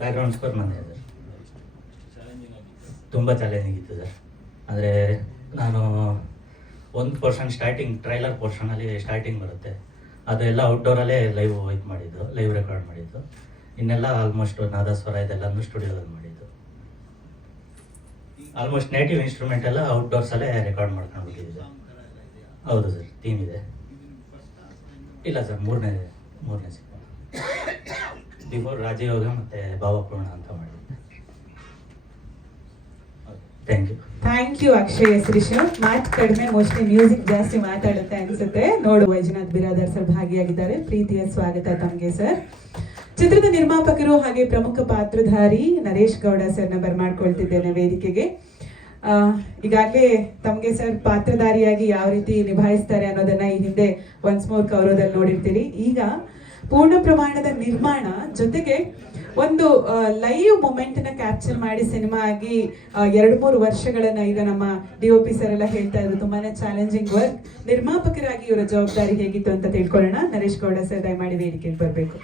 ಬ್ಯಾಕ್ಗ್ರೌಂಡ್ ಸ್ಕೋರ್ ನಂದೇ ಸರ್. ತುಂಬ ಚಾಲೆಂಜಿಂಗ್ ಇತ್ತು ಸರ್. ಅಂದರೆ ನಾನು ಒಂದು ಪೋರ್ಷನ್ ಸ್ಟಾರ್ಟಿಂಗ್ ಟ್ರೈಲರ್ ಪೋರ್ಷನಲ್ಲಿ ಸ್ಟಾರ್ಟಿಂಗ್ ಬರುತ್ತೆ, ಅದೆಲ್ಲ ಔಟ್ಡೋರಲ್ಲೇ ಲೈವ್ ಮಾಡಿದ್ದು, ಲೈವ್ ರೆಕಾರ್ಡ್ ಮಾಡಿದ್ದು. ಇನ್ನೆಲ್ಲ ಆಲ್ಮೋಸ್ಟ್ ನಾದಸ್ವರ ಇದೆಲ್ಲನೂ ಸ್ಟುಡಿಯೋದಲ್ಲಿ ಮಾಡಿದ್ದು. ಆಲ್ಮೋಸ್ಟ್ ನೇಟಿವ್ ಇನ್ಸ್ಟ್ರೂಮೆಂಟ್ ಎಲ್ಲ ಔಟ್ಡೋರ್ಸಲ್ಲೇ ರೆಕಾರ್ಡ್ ಮಾಡ್ಕೊಂಡು ಹೋಗಿದ್ದೆ. ಹೌದು ಸರ್, ಥೀಮ್ ಇದೆ. ಇಲ್ಲ ಸರ್, ಮೂರನೇ ಸಿನಿಮಾ ಬಿಫೋರ್ ರಾಜಯೋಗ ಮತ್ತು ಭಾವಪೂರ್ಣ ಅಂತ ಮಾಡಿದ್ದೆ. Thank you. Thank you Akshay Shreesh. ಮಾತು ಕಡಿಮೆ, ಮೋಸ್ಟ್ಲಿ ಮ್ಯೂಸಿಕ್ ಜಾಸ್ತಿ ಮಾತಾಡುತ್ತೆ ಅನ್ಸುತ್ತೆ. ನೋಡು, ವೈಜನಾಥ್ ಬಿರಾದರ್ ಸರ್ ಭಾಗಿಯಾಗಿದ್ದಾರೆ. ಪ್ರೀತಿಯ ಸ್ವಾಗತ ತಮಗೆ ಸರ್. ಚಿತ್ರದ ನಿರ್ಮಾಪಕರು ಹಾಗೆ ಪ್ರಮುಖ ಪಾತ್ರಧಾರಿ ನರೇಶ್ ಗೌಡ ಸರ್ನ ಬರ್ಮಾಡ್ಕೊಳ್ತಿದ್ದೇನೆ ವೇದಿಕೆಗೆ. ಈಗಾಗಲೇ ತಮಗೆ ಸರ್ ಪಾತ್ರಧಾರಿಯಾಗಿ ಯಾವ ರೀತಿ ನಿಭಾಯಿಸ್ತಾರೆ ಅನ್ನೋದನ್ನ ಈ ಹಿಂದೆ ಒನ್ಸ್ ಮೋರ್ ಕೌರವದಲ್ಲಿ ನೋಡಿರ್ತೀರಿ. ಈಗ ಪೂರ್ಣ ಪ್ರಮಾಣದ ನಿರ್ಮಾಣ ಜೊತೆಗೆ ಒಂದು ಲೈವ್ ಮೊಮೆಂಟ್ ನ ಕ್ಯಾಪ್ಚರ್ ಮಾಡಿ ಸಿನಿಮಾ ಆಗಿ 2-3 ವರ್ಷಗಳನ್ನ ಈಗ ನಮ್ಮ DOP ಸರ್ ಎಲ್ಲ ಹೇಳ್ತಾ ಇದ್ರು, ತುಂಬಾನೇ ಚಾಲೆಂಜಿಂಗ್ ವರ್ಕ್. ನಿರ್ಮಾಪಕರಾಗಿ ಇವರ ಜವಾಬ್ದಾರಿ ಹೇಗಿತ್ತು ಅಂತ ತಿಳ್ಕೊಳ್ಳೋಣ. ನರೇಶ್ ಗೌಡ ಸರ್ ದಯಮಾಡಿ ವೇದಿಕೆಗೆ ಬರಬೇಕು.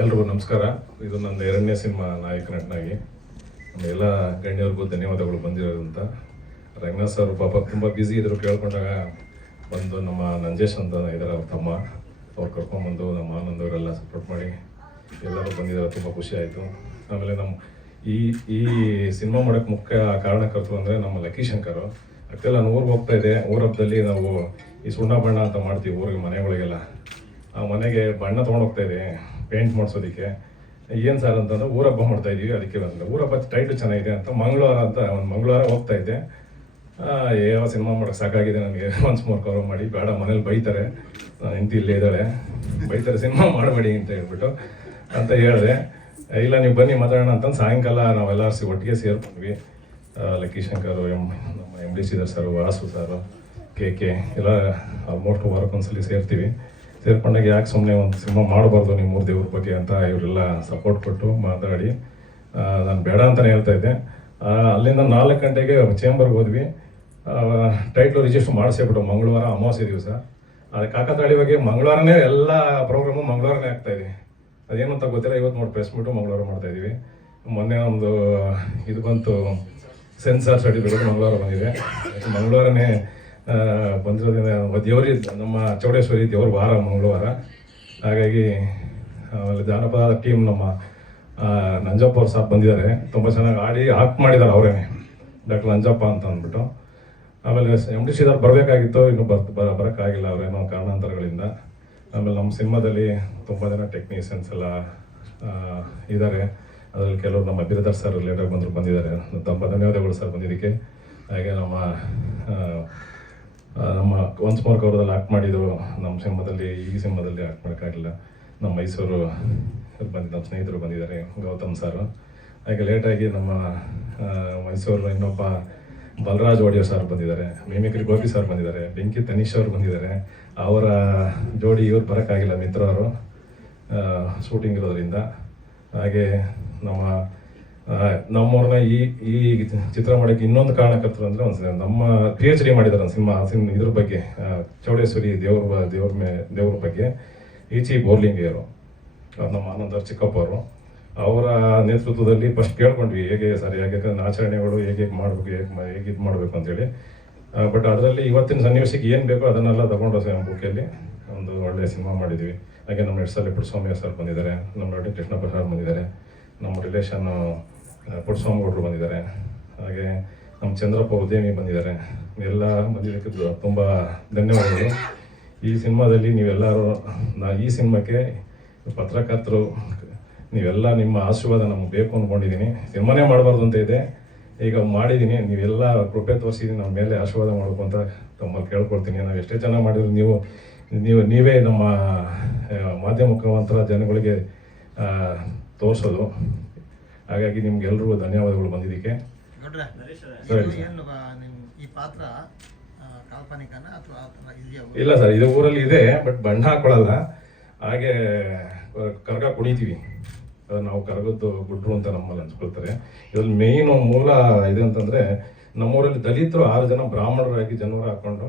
ಎಲ್ರಿಗೂ ನಮಸ್ಕಾರ. ಇದು ನನ್ನ 2ನೇ ಸಿನಿಮಾ ನಾಯಕ ನಟನಾಗಿ. ಎಲ್ಲ ಗಣ್ಯವ್ರಿಗೂ ಧನ್ಯವಾದಗಳು ಬಂದಿರೋದಂತ. ರಂಗನಾಥ್ ಸರ್ ಪಾಪ ತುಂಬ ಬ್ಯುಸಿ ಇದ್ರು, ಕೇಳ್ಕೊಂಡಾಗ ಬಂದು ನಮ್ಮ ನಂಜೇಶ್ ಅಂತ ಇದ್ದಾರೆ, ಅವ್ರ ತಮ್ಮ, ಅವ್ರು ಕರ್ಕೊಂಡ್ಬಂದು ನಮ್ಮ ಆನಂದ್ ಅವರೆಲ್ಲ ಸಪೋರ್ಟ್ ಮಾಡಿ ಎಲ್ಲರೂ ಬಂದಿದ್ದಾರೆ. ತುಂಬ ಖುಷಿ ಆಯಿತು. ಆಮೇಲೆ ನಮ್ಮ ಈ ಸಿನಿಮಾ ಮಾಡೋಕ್ಕೆ ಮುಖ್ಯ ಕಾರಣಕರ್ತರು ಅಂದರೆ ನಮ್ಮ ಲಕ್ಕಿ ಶಂಕರು. ಆ್ಯಕ್ಚುಲಿ ನಾನು ಊರಿಗೆ ಹೋಗ್ತಾ ಇದ್ದೆ. ಊರ ಹಬ್ಬದಲ್ಲಿ ನಾವು ಈ ಸುಣ್ಣ ಬಣ್ಣ ಅಂತ ಮಾಡ್ತೀವಿ ಊರಿಗೆ, ಮನೆಗಳಿಗೆಲ್ಲ. ಆ ಮನೆಗೆ ಬಣ್ಣ ತೊಗೊಂಡೋಗ್ತಾ ಇದೆ ಪೇಂಟ್ ಮಾಡಿಸೋದಕ್ಕೆ. ಏನು ಸರ್ ಅಂತಂದ್ರೆ ಊರ ಹಬ್ಬ ಮಾಡ್ತಾ ಇದ್ದೀವಿ, ಅದಕ್ಕೆ ಬಂದರೆ ಊರ ಹಬ್ಬ ಟೈಟ್ಲು ಚೆನ್ನಾಗಿದೆ ಅಂತ ಮಂಗಳವಾರ ಒಂದು ಮಂಗಳವಾರ ಹೋಗ್ತಾ ಇದ್ದೆ. ಯಾವ ಸಿನಿಮಾ ಮಾಡೋಕ್ಕೆ ಸಾಕಾಗಿದೆ ನನಗೆ, ಒನ್ಸ್ ಮೋರ್ ಕವರ್ ಮಾಡಿ, ಬೇಡ ಮನೇಲಿ ಬೈತಾರೆ, ನಾನು ಹೆಂಡತಿ ಇಲ್ಲೇ ಇದ್ದಾಳೆ, ಬೈತಾರೆ ಸಿನಿಮಾ ಮಾಡಬೇಡಿ ಅಂತ ಹೇಳ್ಬಿಟ್ಟು ಅಂತ ಹೇಳಿದೆ. ಇಲ್ಲ ನೀವು ಬನ್ನಿ ಮಾತಾಡೋಣ ಅಂತಂದು ಸಾಯಂಕಾಲ ನಾವೆಲ್ಲರೂ ಒಟ್ಟಿಗೆ ಸೇರ್ಕೊಂಡ್ವಿ. ಲಕ್ಕಿ ಶಂಕರು, ನಮ್ಮ MD Shridhar sir, Vasu sir, KK ಎಲ್ಲ ಆಲ್ಮೋಸ್ಟ್ ವಾರಕ್ಕೊಂದ್ಸಲಿ ಸೇರ್ತೀವಿ. ಸೇರ್ಕೊಂಡಾಗ ಯಾಕೆ ಸುಮ್ಮನೆ ಒಂದು ಸಿನಿಮಾ ಮಾಡಬಾರ್ದು ನಿಮ್ಮ 3 ದೇವ್ರ ಬಗ್ಗೆ ಅಂತ ಇವರೆಲ್ಲ ಸಪೋರ್ಟ್ ಕೊಟ್ಟು ಮಾತಾಡಿ, ನಾನು ಬೇಡ ಅಂತಲೇ ಹೇಳ್ತಾ ಇದ್ದೆ. ಅಲ್ಲಿಂದ 4 ಗಂಟೆಗೆ ಚೇಂಬರ್ಗೆ ಹೋದ್ವಿ. ಟೈಟ್ಲು ರಿಜಿಸ್ಟರ್ ಮಾಡಿಸ್ಬಿಟ್ಟು ಮಂಗಳವಾರ ಅಮಾವಾಸ್ಯೆ ದಿವಸ. ಅದು ಕಾಕತಾಳಿ ಬಗ್ಗೆ ಮಂಗಳವಾರನೇ ಎಲ್ಲ ಪ್ರೋಗ್ರಾಮು ಮಂಗಳವಾರನೇ ಆಗ್ತಾಯಿದೆ. ಅದೇನು ಅಂತ ಗೊತ್ತಿಲ್ಲ. ಇವತ್ತು ನೋಡಿ ಪ್ರೆಸ್ ಮೀಟು ಮಂಗಳವಾರ ಮಾಡ್ತಾಯಿದ್ದೀವಿ. ಮೊನ್ನೆ ಒಂದು ಇದು ಬಂತು, ಸೆನ್ಸಾರ್ ಸರ್ಟಿಫಿಕೇಟ್ ಮಂಗಳವಾರ ಬಂದಿದೆ. ಮಂಗಳವಾರನೇ ಬಂದಿರೋದ್ರಿಂದ ದೇವರಿ ನಮ್ಮ ಚೌಡೇಶ್ವರಿ ದೇವ್ರ ವಾರ ಮಂಗಳವಾರ. ಹಾಗಾಗಿ ಆಮೇಲೆ ಜಾನಪದ ಟೀಮ್ ನಮ್ಮ ನಂಜಪ್ಪ ಅವ್ರು ಸಾಥ್ ಬಂದಿದ್ದಾರೆ. ತುಂಬ ಚೆನ್ನಾಗಿ ಆಡಿ ಆಕ್ಟ್ ಮಾಡಿದ್ದಾರೆ ಅವರೇ, ಡಾಕ್ಟರ್ ನಂಜಪ್ಪ ಅಂತ ಅಂದ್ಬಿಟ್ಟು. ಆಮೇಲೆ MD ಶ್ರೀಧರ್ ಬರಬೇಕಾಗಿತ್ತು, ಇನ್ನೂ ಬರೋಕ್ಕಾಗಿಲ್ಲ ಅವರೇನೋ ಕಾರಣಾಂತರಗಳಿಂದ. ಆಮೇಲೆ ನಮ್ಮ ಸಿನಿಮಾದಲ್ಲಿ ತುಂಬ ಜನ ಟೆಕ್ನಿಷಿಯನ್ಸ್ ಎಲ್ಲ ಇದ್ದಾರೆ. ಅದರಲ್ಲಿ ಕೆಲವರು ನಮ್ಮ ಬಿರಾದರ್ ಸರ್ ಲೇಟಾಗಿ ಬಂದಿದ್ದಾರೆ. ತುಂಬ ಧನ್ಯವಾದಗಳು ಸರ್ ಬಂದಿದ್ದಕ್ಕೆ. ಹಾಗೆ ನಮ್ಮ ಒನ್ಸ್ ಮೋರ್ ಕವರದಲ್ಲಿ ಆ್ಯಕ್ಟ್ ಮಾಡಿದ್ರು ನಮ್ಮ ಸಿನಿಮಾದಲ್ಲಿ. ಈ ಸಿನಿಮಾದಲ್ಲಿ ಆ್ಯಕ್ಟ್ ಮಾಡೋಕ್ಕಾಗಲಿಲ್ಲ. ನಮ್ಮ ಮೈಸೂರು ನಮ್ಮ ಸ್ನೇಹಿತರು ಬಂದಿದ್ದಾರೆ, ಗೌತಮ್ ಸರ್. ಹಾಗೆ ಲೇಟಾಗಿ ನಮ್ಮ ಮೈಸೂರು ಇನ್ನೊಬ್ಬ ಬಲರಾಜ್ ಒಡೆಯರ್ ಸರ್ ಬಂದಿದ್ದಾರೆ, ಮಿಮಿಕ್ರಿ ಗೋಪಿ ಸರ್ ಬಂದಿದ್ದಾರೆ, ಬೆಂಕಿ ತನೀಶ್ ಅವರು ಬಂದಿದ್ದಾರೆ. ಅವರ ಜೋಡಿ ಇವ್ರು ಬರೋಕ್ಕಾಗಿಲ್ಲ, ಮಿತ್ರವರು ಶೂಟಿಂಗ್ ಇರೋದ್ರಿಂದ. ಹಾಗೆ ನಮ್ಮವ್ರನ್ನ ಈ ಚಿತ್ರ ಮಾಡೋಕ್ಕೆ ಇನ್ನೊಂದು ಕಾರಣಕರ್ತರು ಅಂದರೆ ಒಂದು ನಮ್ಮ PhD ಮಾಡಿದ್ದಾರೆ ಒಂದು ಇದ್ರ ಬಗ್ಗೆ, ಚೌಡೇಶ್ವರಿ ದೇವ್ರ ಬಗ್ಗೆ. ಈಚಿ ಬೋರ್ಲಿಂಗಿಯರು, ನಮ್ಮ ಆನಂದರ್ ಚಿಕ್ಕಪ್ಪ ಅವರು, ಅವರ ನೇತೃತ್ವದಲ್ಲಿ ಫಸ್ಟ್ ಕೇಳ್ಕೊಂಡ್ವಿ ಹೇಗೆ ಸರ್, ಯಾಕೆ ಆಚರಣೆಗಳು ಹೇಗೆ ಮಾಡಬೇಕು, ಹೇಗೆ ಇದು ಮಾಡಬೇಕು ಅಂತೇಳಿ. ಬಟ್ ಅದರಲ್ಲಿ ಇವತ್ತಿನ ಸನ್ನಿವೇಶಕ್ಕೆ ಏನು ಬೇಕೋ ಅದನ್ನೆಲ್ಲ ತಗೊಂಡು ಬುಕ್ಕಲ್ಲಿ ಒಂದು ಒಳ್ಳೆಯ ಸಿನಿಮಾ ಮಾಡಿದ್ವಿ. ಹಾಗೆ ನಮ್ಮ ಹೆಡ್ಸಲ್ಲಿ ಪುಟ್ಟಸ್ವಾಮಿ ಸರ್ ಬಂದಿದ್ದಾರೆ, ನಮ್ಮ ರೆಡ್ಡಿ ಕೃಷ್ಣ ಪ್ರಸಾದ್ ಬಂದಿದ್ದಾರೆ, ನಮ್ಮ ರಿಲೇಷನ್ ಪುಟ್ಟಸ್ವಾಮಿ ಗೌಡರು ಬಂದಿದ್ದಾರೆ. ಹಾಗೆ ನಮ್ಮ ಚಂದ್ರಪ್ಪ ಉದ್ಯಮಿ ಬಂದಿದ್ದಾರೆ. ಎಲ್ಲ ಬಂದಿದ್ದಕ್ಕೆ ತುಂಬ ಧನ್ಯವಾದಗಳು. ಈ ಸಿನಿಮಾದಲ್ಲಿ ನೀವೆಲ್ಲರೂ ಈ ಸಿನಿಮಾಕ್ಕೆ ಪತ್ರಕರ್ತರು ನೀವೆಲ್ಲ ನಿಮ್ಮ ಆಶೀರ್ವಾದ ನಮ್ಗೆ ಬೇಕು ಅಂದ್ಕೊಂಡಿದ್ದೀನಿ. ಸಿನಿಮಾನೇ ಮಾಡಬಾರ್ದು ಅಂತ ಇದೆ, ಈಗ ಮಾಡಿದ್ದೀನಿ. ನೀವೆಲ್ಲ ಕೃಪೆ ತೋರಿಸಿದ್ದೀನಿ, ನಮ್ಮ ಮೇಲೆ ಆಶೀರ್ವಾದ ಮಾಡಬೇಕು ಅಂತ ತಮ್ಮಲ್ಲಿ ಕೇಳ್ಕೊಳ್ತೀನಿ. ನಾವು ಎಷ್ಟೇ ಚೆನ್ನಾಗಿ ಮಾಡಿದ್ರು ನೀವು ನೀವೇ ನಮ್ಮ ಮಾಧ್ಯಮ ಮುಖಾಂತರ ಜನಗಳಿಗೆ ತೋರಿಸೋದು. ಹಾಗಾಗಿ ನಿಮ್ಗೆಲ್ರಿಗೂ ಧನ್ಯವಾದಗಳು ಬಂದಿದ್ದಕ್ಕೆ. ಈ ಪಾತ್ರ ಕಾಲ್ಪನಿಕನ ಅಥವಾ ಇಲ್ಲ ಸರ್, ಇದು ಊರಲ್ಲಿ ಇದೆ, ಬಟ್ ಬಣ್ಣ ಹಾಕೊಳ್ಳಲ್ಲ. ಹಾಗೆ ಕರಗ ಕುಣಿತೀವಿ, ನಾವು ಕರಗದ್ದು ಗುಡ್ರು ಅಂತ ನಮ್ಮಲ್ಲಿ ಅನ್ಸ್ಕೊಳ್ತಾರೆ. ಇದ್ರಲ್ಲಿ ಮೇಯ್ನು ಮೂಲ ಇದೆ ಅಂತಂದರೆ, ನಮ್ಮೂರಲ್ಲಿ ದಲಿತರು 6 ಜನ ಬ್ರಾಹ್ಮಣರಾಗಿ ಜನವರ ಹಾಕ್ಕೊಂಡು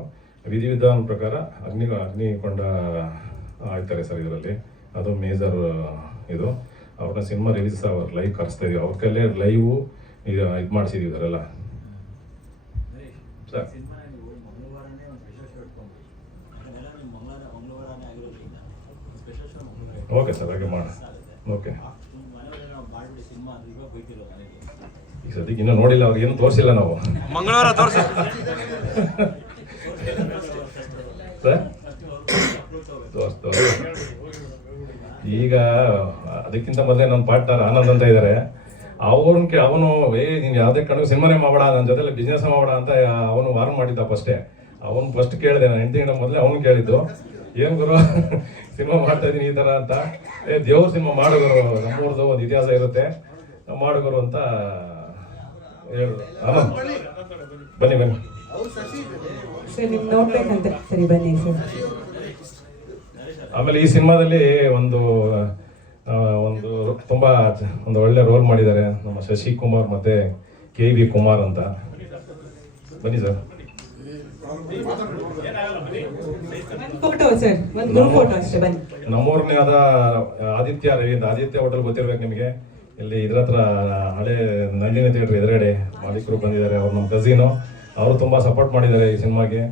ವಿಧಿವಿಧಾನ ಪ್ರಕಾರ ಅಗ್ನಿಕೊಂಡ ಆಯ್ತಾರೆ ಸರ್ ಇದರಲ್ಲಿ. ಅದು ಮೇಜರ್ ಇದು. ಅವ್ರನ್ನ ಸಿನಿಮಾ ರಿಲೀಸ್ ಲೈವ್ ಕರೆಸ್ತಾ ಇದೀವಿ. ಅವ್ರ ಕೈಲೇ ಲೈವು ಇದು ಮಾಡಿಸಿದೀವಿ ಇದರೆಲ್ಲ ಸರ್. ಓಕೆ ಸರ್, ಹಾಗೆ ಮಾಡೋಣ. ಓಕೆ, ಈಗ ಸದ್ಯಕ್ಕೆ ಇನ್ನೂ ನೋಡಿಲ್ಲ, ಅವ್ರಿಗೆ ಏನು ತೋರಿಸಿಲ್ಲ ನಾವು. ಮಂಗಳವಾರ ತೋರಿಸಿ ಸರ್ ಈಗ ಅದಕ್ಕಿಂತ ಮೊದಲೇ ನನ್ನ ಪಾರ್ಟ್ನರ್ ಆನಂದ್ ಅಂತ ಇದ್ದಾರೆ. ಅವನು ನೀನು ಯಾವುದೇ ಕಣ್ಣು ಸಿನಿಮಾನೇ ಮಾಡಬೇಡ, ನನ್ನ ಜೊತೆಲಿ ಬಿಸ್ನೆಸ್ ಮಾಡಬೇಡ ಅಂತ ಅವನು ವಾರ್ನ್ ಮಾಡಿದ್ದ ಫಸ್ಟೇ. ಅವನು ಫಸ್ಟ್ ಕೇಳಿದೆ, ನಾನು 8 ತಿಂಗಳ ಮೊದಲೇ ಅವನು ಕೇಳಿದ್ದು, ಏನು ಗುರು ಸಿನಿಮಾ ಮಾಡ್ತಾ ಇದ್ದೀನಿ ಈ ಥರ ಅಂತ. ದೇವ್ರ ಸಿನಿಮಾ ಮಾಡುಗರು, ನಮ್ಮೂರ್ದು ಒಂದು ಇತಿಹಾಸ ಇರುತ್ತೆ, ಮಾಡುಗರು ಅಂತ ಹೇಳಿದ್ರು. ಆನಂದ್ ಬನ್ನಿ ಸರ್, ನಿಮ್ಗೆ ನೋಡ್ಬೇಕಂತ. ಸರಿ, ಬನ್ನಿ ಸರ್. ಆಮೇಲೆ ಈ ಸಿನಿಮಾದಲ್ಲಿ ಒಂದು ತುಂಬಾ ಒಂದು ಒಳ್ಳೆ ರೋಲ್ ಮಾಡಿದ್ದಾರೆ ನಮ್ಮ ಶಶಿ ಕುಮಾರ್ ಮತ್ತೆ KV ಕುಮಾರ್ ಅಂತ. ಬನ್ನಿ ಸರ್. ಫೋಟೋ ಸರ್, ಒಂದು ಗ್ರೂಪ್ ಫೋಟೋ ಅಷ್ಟೇ, ಬನ್ನಿ. ನಮ್ಮೂರನೇ ಆದ ಆದಿತ್ಯ ಹೋಟೆಲ್ ಗೊತ್ತಿರ್ಬೇಕು ನಿಮಗೆ. ಇಲ್ಲಿ ಇದ್ರ ಹತ್ರ ಹಳೆ ನಂದಿನಿ ಥಿಯೇಟರ್ ಎದುರುಗಡೆ ಮಾಲೀಕರು ಬಂದಿದ್ದಾರೆ. ಅವ್ರು ನಮ್ಮ ಕಸಿನು, ಅವರು ತುಂಬಾ ಸಪೋರ್ಟ್ ಮಾಡಿದ್ದಾರೆ ಈ ಸಿನಿಮಾಗೆ.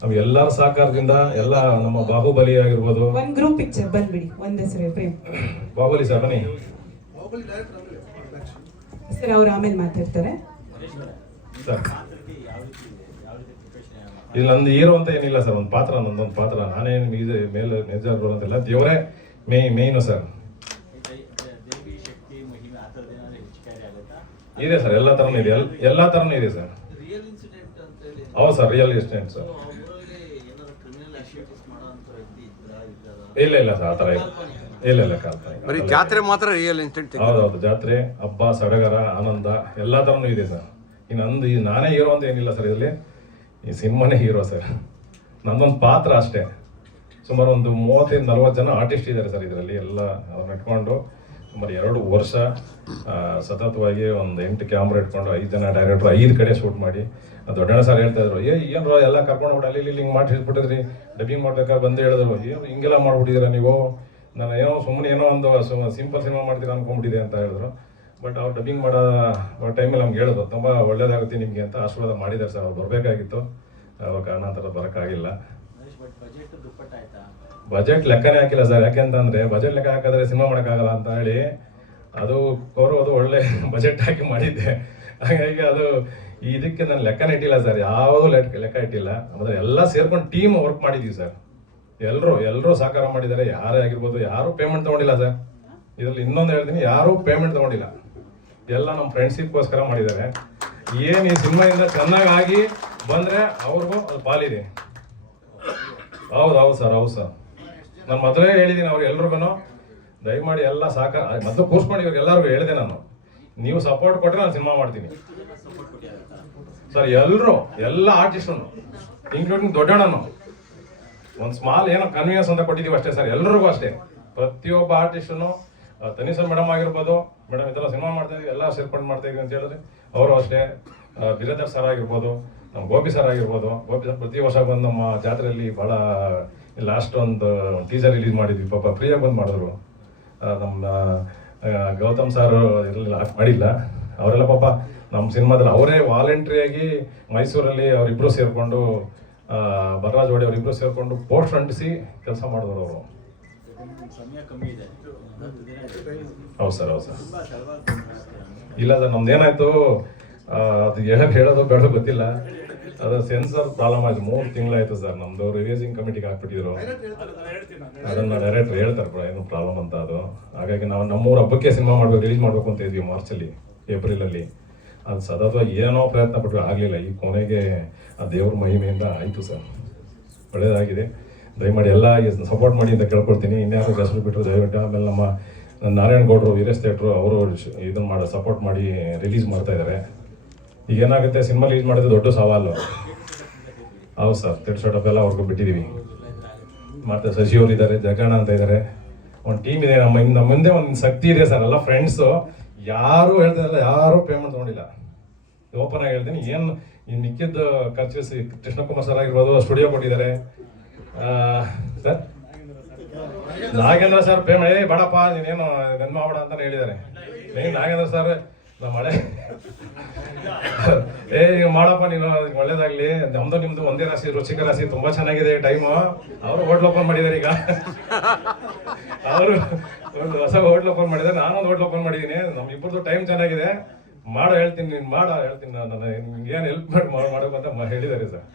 ನಮ್ಗೆ ಎಲ್ಲರ ಸಹಕಾರದಿಂದ ಎಲ್ಲ ನಮ್ಮ ಬಾಹುಬಲಿ ಆಗಿರ್ಬೋದು. ಒಂದು ಗ್ರೂಪ್ ಪಿಕ್ಚರ್ ಬಂದ್ಬಿಡಿ, ಒಂದೇ ಸರಿ ಪ್ರೇಮ್. ಬಾಹುಬಲಿ ಸರ್ ಬನ್ನಿ ಸರ್, ಅವ್ರು ಆಮೇಲೆ ಮಾತಾಡ್ತಾರೆ ಸರ್. ಇಲ್ಲಿ ನಂದು ಹೀರೋ ಅಂತ ಏನಿಲ್ಲ ಸರ್, ಒಂದು ಪಾತ್ರ, ನಂದೊಂದು ಪಾತ್ರ. ನಾನೇನು ಮೇಲೆ ಮೇಜರ್ ರೋಲ್ ಅಂತಿಲ್ಲ, ದೇವರೇ ಮೇಯ್ನು ಸರ್. ಇದೆ ಸರ್, ಎಲ್ಲ ತರನೂ ಇದೆ, ಎಲ್ಲ ತರನೂ ಇದೆ ಸರ್. ಹೌದು ಸರ್, ರಿಯಲ್ ಇನ್ಸಿಡೆಂಟ್ ಸರ್. ಇಲ್ಲ ಸರ್, ಆ ಥರ ಇಲ್ಲ ಬರೀ ಜಾತ್ರೆ ಮಾತ್ರ ರಿಯಲ್ ಇನ್ಸಿಡೆಂಟ್. ಹೌದೌದು, ಜಾತ್ರೆ, ಹಬ್ಬ, ಸಡಗರ, ಆನಂದ ಎಲ್ಲ ಥರನೂ ಇದೆ ಸರ್. ನಂದು ನಾನೇ ಹೀರೋ ಅಂತ ಏನಿಲ್ಲ ಸರ್, ಇದರಲ್ಲಿ ಈ ಸಿನಿಮಾನೇ ಹೀರೋ ಸರ್. ನಂದೊಂದು ಪಾತ್ರ ಅಷ್ಟೇ. ಸುಮಾರು ಒಂದು 35-40 ಜನ ಆರ್ಟಿಸ್ಟ್ ಇದ್ದಾರೆ ಸರ್ ಇದರಲ್ಲಿ. ಎಲ್ಲ ಅದನ್ನ ಇಟ್ಕೊಂಡು ಸುಮಾರು 2 ವರ್ಷ ಸತತವಾಗಿ ಒಂದು 8 ಕ್ಯಾಮ್ರಾ ಇಟ್ಕೊಂಡು 5 ಜನ ಡೈರೆಕ್ಟ್ರು 5 ಕಡೆ ಶೂಟ್ ಮಾಡಿ. ದೊಡ್ಡಣ್ಣ ಸರ್ ಹೇಳ್ತಾ ಇದ್ರು, ಏನು ಎಲ್ಲ ಕರ್ಕೊಂಡು ಅಲ್ಲಿ ಹಿಂಗೆ ಮಾಡಿ ಹಿಡ್ಬಿಟ್ಟಿದ್ರಿ, ಡಬ್ಬಿಂಗ್ ಮಾಡ್ಬೇಕಾದ್ರೆ ಬಂದು ಹೇಳಿದ್ರು, ಏನು ಹಿಂಗೆಲ್ಲ ಮಾಡ್ಬಿಟ್ಟಿದ್ದೀರಾ ನೀವು, ನಾನು ಏನೋ ಸುಮ್ಮನೆ ಏನೋ ಒಂದು ಸಿಂಪಲ್ ಸಿನಿಮಾ ಮಾಡ್ತೀರಾ ಅನ್ಕೊಂಡ್ಬಿಟ್ಟಿದೆ ಅಂತ ಹೇಳಿದ್ರು. ಬಟ್ ಅವ್ರು ಡಬ್ಬಿಂಗ್ ಮಾಡೋ ಟೈಮಲ್ಲಿ ನಮ್ಗೆ ಹೇಳಿದ್ರು, ತುಂಬ ಒಳ್ಳೇದಾಗುತ್ತೆ ನಿಮಗೆ ಅಂತ ಆಶೀರ್ವಾದ ಮಾಡಿದ್ದಾರೆ ಸರ್. ಅವ್ರು ಬರಬೇಕಾಗಿತ್ತು, ಅವ್ರ ಕಾರಣಾಂತರ ಬರೋಕ್ಕಾಗಿಲ್ಲ. ಬಜೆಟ್ ಲೆಕ್ಕನೇ ಹಾಕಿಲ್ಲ ಸರ್. ಯಾಕೆಂತಂದರೆ ಬಜೆಟ್ ಲೆಕ್ಕ ಹಾಕಿದ್ರೆ ಸಿನಿಮಾ ಮಾಡೋಕ್ಕಾಗಲ್ಲ ಅಂತ ಹೇಳಿ ಅದು ಒಳ್ಳೆ ಬಜೆಟ್ ಹಾಕಿ ಮಾಡಿದ್ದೆ. ಹಾಗಾಗಿ ಅದು ಇದಕ್ಕೆ ನಾನು ಲೆಕ್ಕನೇ ಇಟ್ಟಿಲ್ಲ ಸರ್, ಯಾವಾಗೂ ಲೆಕ್ಕ ಇಟ್ಟಿಲ್ಲ. ಅಂದರೆ ಎಲ್ಲ ಸೇರ್ಕೊಂಡು ಟೀಮ್ ವರ್ಕ್ ಮಾಡಿದ್ದೀವಿ ಸರ್. ಎಲ್ಲರೂ ಸಹಕಾರ ಮಾಡಿದ್ದಾರೆ. ಯಾರೇ ಆಗಿರ್ಬೋದು, ಯಾರೂ ಪೇಮೆಂಟ್ ತೊಗೊಂಡಿಲ್ಲ ಸರ್. ಇದರಲ್ಲಿ ಇನ್ನೊಂದು ಹೇಳ್ತೀನಿ, ಯಾರೂ ಪೇಮೆಂಟ್ ತೊಗೊಂಡಿಲ್ಲ, ಎಲ್ಲ ನಮ್ಮ ಫ್ರೆಂಡ್ಶಿಪ್ಗೋಸ್ಕರ ಮಾಡಿದ್ದಾರೆ. ಏನು ಈ ಸಿನಿಮಾಯಿಂದ ಚೆನ್ನಾಗಿ ಬಂದರೆ ಅವ್ರಿಗೂ ಅದು ಪಾಲಿದೆ. ಹೌದು ಸರ್. ನಾನು ಮೊದಲೇ ಹೇಳಿದ್ದೀನಿ ಅವ್ರಿಗೆಲ್ರಿಗೂ, ದಯಮಾಡಿ ಎಲ್ಲ ಸಹಕಾರ ಮೊದಲು ಕೂರ್ಸ್ಕೊಂಡು ಇವ್ರಿಗೆಲ್ಲರಿಗೂ ಹೇಳಿದೆ ನಾನು, ನೀವು ಸಪೋರ್ಟ್ ಕೊಟ್ಟರೆ ನಾನು ಸಿನಿಮಾ ಮಾಡ್ತೀನಿ ಸರ್. ಎಲ್ಲ ಆರ್ಟಿಸ್ಟನ್ನು ಇನ್ಕ್ಲೂಡಿಂಗ್ ದೊಡ್ಡಣ್ಣನು ಒಂದು ಸ್ಮಾಲ್ ಏನೋ ಕನ್ವೀನಿಯನ್ಸ್ ಅಂತ ಕೊಟ್ಟಿದ್ದೀವಿ ಅಷ್ಟೇ ಸರ್. ಎಲ್ರಿಗೂ ಅಷ್ಟೇ, ಪ್ರತಿಯೊಬ್ಬ ಆರ್ಟಿಸ್ಟನ್ನು, ತನಿಷಾ ಮೇಡಮ್ ಆಗಿರ್ಬೋದು, ಮೇಡಮ್ ಈ ಥರ ಸಿನಿಮಾ ಮಾಡ್ತಾ ಇದೀವಿ, ಎಲ್ಲ ಸೇರ್ಕೊಂಡು ಮಾಡ್ತಾ ಇದೀವಿ ಅಂತ ಹೇಳಿದ್ರೆ ಅವರು ಅಷ್ಟೇ. ಬಿರಾದರ್ ಸರ್ ಆಗಿರ್ಬೋದು, ನಮ್ಮ ಗೋಪಿ ಸರ್ ಆಗಿರ್ಬೋದು. ಗೋಪಿ ಸರ್ ಪ್ರತಿ ವರ್ಷ ಬಂದು ನಮ್ಮ ಜಾತ್ರೆಯಲ್ಲಿ ಭಾಳ ಲಾಸ್ಟ್ ಒಂದು ಟೀಸರ್ ರಿಲೀಸ್ ಮಾಡಿದ್ವಿ, ಪಾಪ ಫ್ರೀಯಾಗಿ ಬಂದು ಮಾಡಿದ್ರು. ನಮ್ಮ ಗೌತಮ್ ಸರ್ ಇರಲಿಲ್ಲ, ಮಾಡಿಲ್ಲ. ಅವರೆಲ್ಲ ಪಾಪ ನಮ್ಮ ಸಿನಿಮಾದಲ್ಲಿ ಅವರೇ ವಾಲಂಟ್ರಿಯಾಗಿ ಮೈಸೂರಲ್ಲಿ ಅವರಿಬ್ಬರು ಸೇರಿಕೊಂಡು, ಬಲರಾಜ್ ಜೋಡಿ ಅವರಿಬ್ಬರು ಸೇರಿಕೊಂಡು ಪೋಸ್ಟ್ ಅಂಟಿಸಿ ಕೆಲಸ ಮಾಡಿದ್ರು ಅವರು. ಹೌದು ಸರ್. ಇಲ್ಲ ಸರ್, ನಮ್ದೇನಾಯ್ತು ಅದು ಹೇಳೋದು ಬೇಡ ಗೊತ್ತಿಲ್ಲ, ಅದು ಸೆನ್ಸರ್ ಪ್ರಾಬ್ಲಮ್ ಆಯ್ತು. 3 ತಿಂಗಳಾಯ್ತು ಸರ್. ನಮ್ದು ರಿವೈಸಿಂಗ್ ಕಮಿಟಿಗೆ ಹಾಕ್ಬಿಟ್ಟಿದ್ರು, ಅದನ್ನ ಡೈರೆಕ್ಟರ್ ಹೇಳ್ತಾರೆ ಏನು ಪ್ರಾಬ್ಲಮ್ ಅಂತ. ಅದು ಹಾಗಾಗಿ ನಾವು ನಮ್ಮೂರ ಹಬ್ಬಕ್ಕೆ ಸಿನಿಮಾ ಮಾಡ್ಬೇಕು, ರಿಲೀಸ್ ಮಾಡ್ಬೇಕು ಅಂತ ಇದ್ವಿ ಮಾರ್ಚಲ್ಲಿ, ಏಪ್ರಿಲಲ್ಲಿ. ಅದು ಸತತವಾಗಿ ಏನೋ ಪ್ರಯತ್ನ ಪಟ್ಟರು, ಆಗಲಿಲ್ಲ. ಈ ಕೊನೆಗೆ ಆ ದೇವ್ರ ಮಹಿಮೆಯಿಂದ ಆಯಿತು ಸರ್, ಒಳ್ಳೆಯದಾಗಿದೆ. ದಯಮಾಡಿ ಎಲ್ಲ ಸಪೋರ್ಟ್ ಮಾಡಿ ಅಂತ ಕೇಳ್ಕೊಡ್ತೀನಿ. ಇನ್ಯಾರು ಹೆಸರು ಬಿಟ್ಟರು ದಯವಿಟ್ಟು. ಆಮೇಲೆ ನಮ್ಮ ನಾರಾಯಣಗೌಡರು ವೀರೇಶ್ ಥಿಯೇಟ್ರು ಅವರು ಇದನ್ನು ಮಾಡಿ ಸಪೋರ್ಟ್ ಮಾಡಿ ರಿಲೀಸ್ ಮಾಡ್ತಾ ಇದ್ದಾರೆ. ಈಗ ಏನಾಗುತ್ತೆ, ಸಿನಿಮಾ ರಿಲೀಸ್ ಮಾಡೋದು ದೊಡ್ಡ ಸವಾಲು. ಹೌದು ಸರ್, ತಿರ್ಸೋಟಪ್ ಎಲ್ಲ ಅವ್ರಿಗೂ ಬಿಟ್ಟಿದ್ದೀವಿ. ಮತ್ತು ಶಶಿ ಅವರು ಇದ್ದಾರೆ, ಜಗಣ್ಣ ಅಂತ ಇದ್ದಾರೆ, ಒಂದು ಟೀಮ್ ಇದೆ. ನಮ್ಮ ಮುಂದೆ ಒಂದು ಶಕ್ತಿ ಇದೆ ಸರ್. ಎಲ್ಲ ಫ್ರೆಂಡ್ಸು ಯಾರೂ ಹೇಳ್ತಿಲ್ಲ, ಯಾರೂ ಪೇಮೆಂಟ್ ತೊಗೊಂಡಿಲ್ಲ. ಓಪನ್ ಆಗಿ ಹೇಳ್ತೀನಿ. ಏನು ಈ ಮಿಕ್ಕಿದ್ದು ಖರ್ಚು ಕೃಷ್ಣಕುಮಾರ್ ಸರ್ ಆಗಿರ್ಬೋದು, ಸ್ಟುಡಿಯೋ ಕೊಟ್ಟಿದ್ದಾರೆ ಸರ್. ನಾಗೇಂದ್ರ ಸರ್ ಪೇಮೆಂಟ್ ಬೇಡಪ್ಪ ನೀನೇನು ನನ್ನ ಮಾಡಬೇಡ ಅಂತ ಹೇಳಿದ್ದಾರೆ. ನಾಗೇಂದ್ರ ಸರ್ ನಮ್ಮ ಮಳೆ ಮಾಡಪ್ಪ ನೀನು ಒಳ್ಳೇದಾಗ್ಲಿ, ನಮ್ದು ನಿಮ್ದು ಒಂದೇ ರಾಶಿ, ರುಚಿಕ ರಾಶಿ, ತುಂಬಾ ಚೆನ್ನಾಗಿದೆ ಟೈಮು. ಅವರು ಹೋಟ್ಲ್ ಓಪನ್ ಮಾಡಿದ್ದಾರೆ ಈಗ. ಅವರು ಒಂದು ಹೊಸ ಹೋಟ್ಲ್ ಓಪನ್ ಮಾಡಿದ್ದಾರೆ, ನಾನೊಂದು ಹೋಟ್ಲ್ ಓಪನ್ ಮಾಡಿದ್ದೀನಿ. ನಮ್ಮಿಬ್ಬರದು ಟೈಮ್ ಚೆನ್ನಾಗಿದೆ. ಮಾಡೋ ಹೇಳ್ತೀನಿ, ನೀನು ಮಾಡೋ ಹೇಳ್ತೀನಿ, ನಾನು ನಿಮ್ಗೆ ಏನು ಹೆಲ್ಪ್ ಮಾಡಬೇಕು ಅಂತ ಹೇಳಿದ್ದಾರೆ ಸರ್.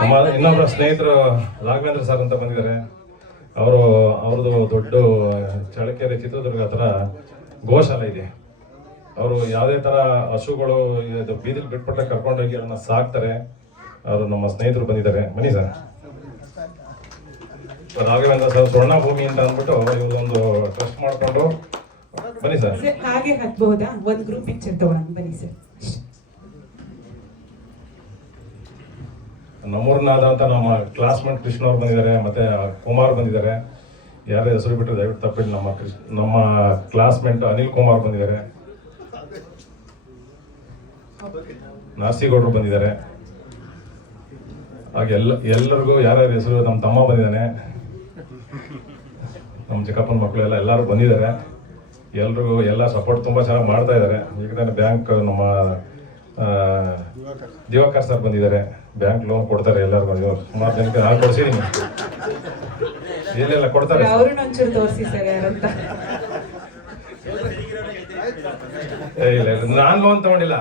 ನಮ್ಮ ಇನ್ನೊಬ್ಬರ ಸ್ನೇಹಿತರು ರಾಘವೇಂದ್ರ ಸರ್ ಅಂತ ಬಂದಿದ್ದಾರೆ. ಅವ್ರದ್ದು ದೊಡ್ಡ ಚಳ್ಳಕೆರೆ ಚಿತ್ರದುರ್ಗ ಹತ್ರ ಗೋಶಾಲೆ ಇದೆ. ಅವರು ಯಾವುದೇ ಥರ ಹಸುಗಳು ಬೀದಿಲಿ ಬಿಟ್ಬಿಟ್ರೆ ಕರ್ಕೊಂಡೋಗಿ ಅದನ್ನ ಸಾಕ್ತಾರೆ. ಅವರು ನಮ್ಮ ಸ್ನೇಹಿತರು ಬಂದಿದ್ದಾರೆ. ಬನ್ನಿ ಸರ್. ರಾಘವೇಂದ್ರ ಸರ್ ಸ್ವರ್ಣ ಭೂಮಿ ಅಂತ ಅಂದ್ಬಿಟ್ಟು ಇವ್ರದೊಂದು ಟ್ರಸ್ಟ್ ಮಾಡಿಕೊಂಡು ಬನ್ನಿ ಸರ್. ಹಾಗೆ ಹಾಕ್ಬಹುದಾ? ಒಂದು ಗ್ರೂಪ್ ಪಿಕ್ಚರ್ ತಗೊಳ್ಳೋಣ ಬನ್ನಿ ಸರ್. ನಮ್ಮೂರ್ನಾದಂತ ನಮ್ಮ ಕ್ಲಾಸ್ಮೇಟ್ ಕೃಷ್ಣ ಅವ್ರು ಬಂದಿದ್ದಾರೆ, ಮತ್ತೆ ಕುಮಾರ್ ಬಂದಿದ್ದಾರೆ. ಯಾರೇ ಹೆಸರು ಬಿಟ್ಟರೆ ದಯವಿಟ್ಟು ತಪ್ಪಿಟ್ಟು. ನಮ್ಮ ಕ್ಲಾಸ್ಮೇಟ್ ಅನಿಲ್ ಕುಮಾರ್ ಬಂದಿದ್ದಾರೆ, ನಾಸಿಗೌಡರು ಬಂದಿದ್ದಾರೆ. ಹಾಗೆ ಎಲ್ಲರಿಗೂ ಯಾರ್ಯಾರ ಹೆಸರು, ನಮ್ಮ ತಮ್ಮ ಬಂದಿದ್ದಾನೆ, ನಮ್ಮ ಚಿಕ್ಕಪ್ಪನ ಮಕ್ಕಳು ಎಲ್ಲರೂ ಬಂದಿದ್ದಾರೆ. ಎಲ್ರಿಗೂ ಎಲ್ಲ ಸಪೋರ್ಟ್ ತುಂಬ ಚೆನ್ನಾಗಿ ಮಾಡ್ತಾ ಇದ್ದಾರೆ. ಈಗ ತಾನೇ ಬ್ಯಾಂಕ್ ನಮ್ಮ ದಿವಾಕರ್ ಸರ್ ಬಂದಿದ್ದಾರೆ, ಬ್ಯಾಂಕ್ ಲೋನ್ ಕೊಡ್ತಾರೆ ಎಲ್ಲರಿಗೂ. ಸುಮಾರು ಜನಕ್ಕೆ ನಾನು ಕೊಡ್ಸಿದ್ದೀನಿ, ಇಲ್ಲೆಲ್ಲ ಕೊಡ್ತಾರೆ. ಅವ್ರನ್ನ ಒಂಚೂರು ತೋರಿಸಿ ಸರ್ ಯಾರಂತ. ಇಲ್ಲ ನಾನು ಲೋನ್ ತಗೊಂಡಿಲ್ಲ.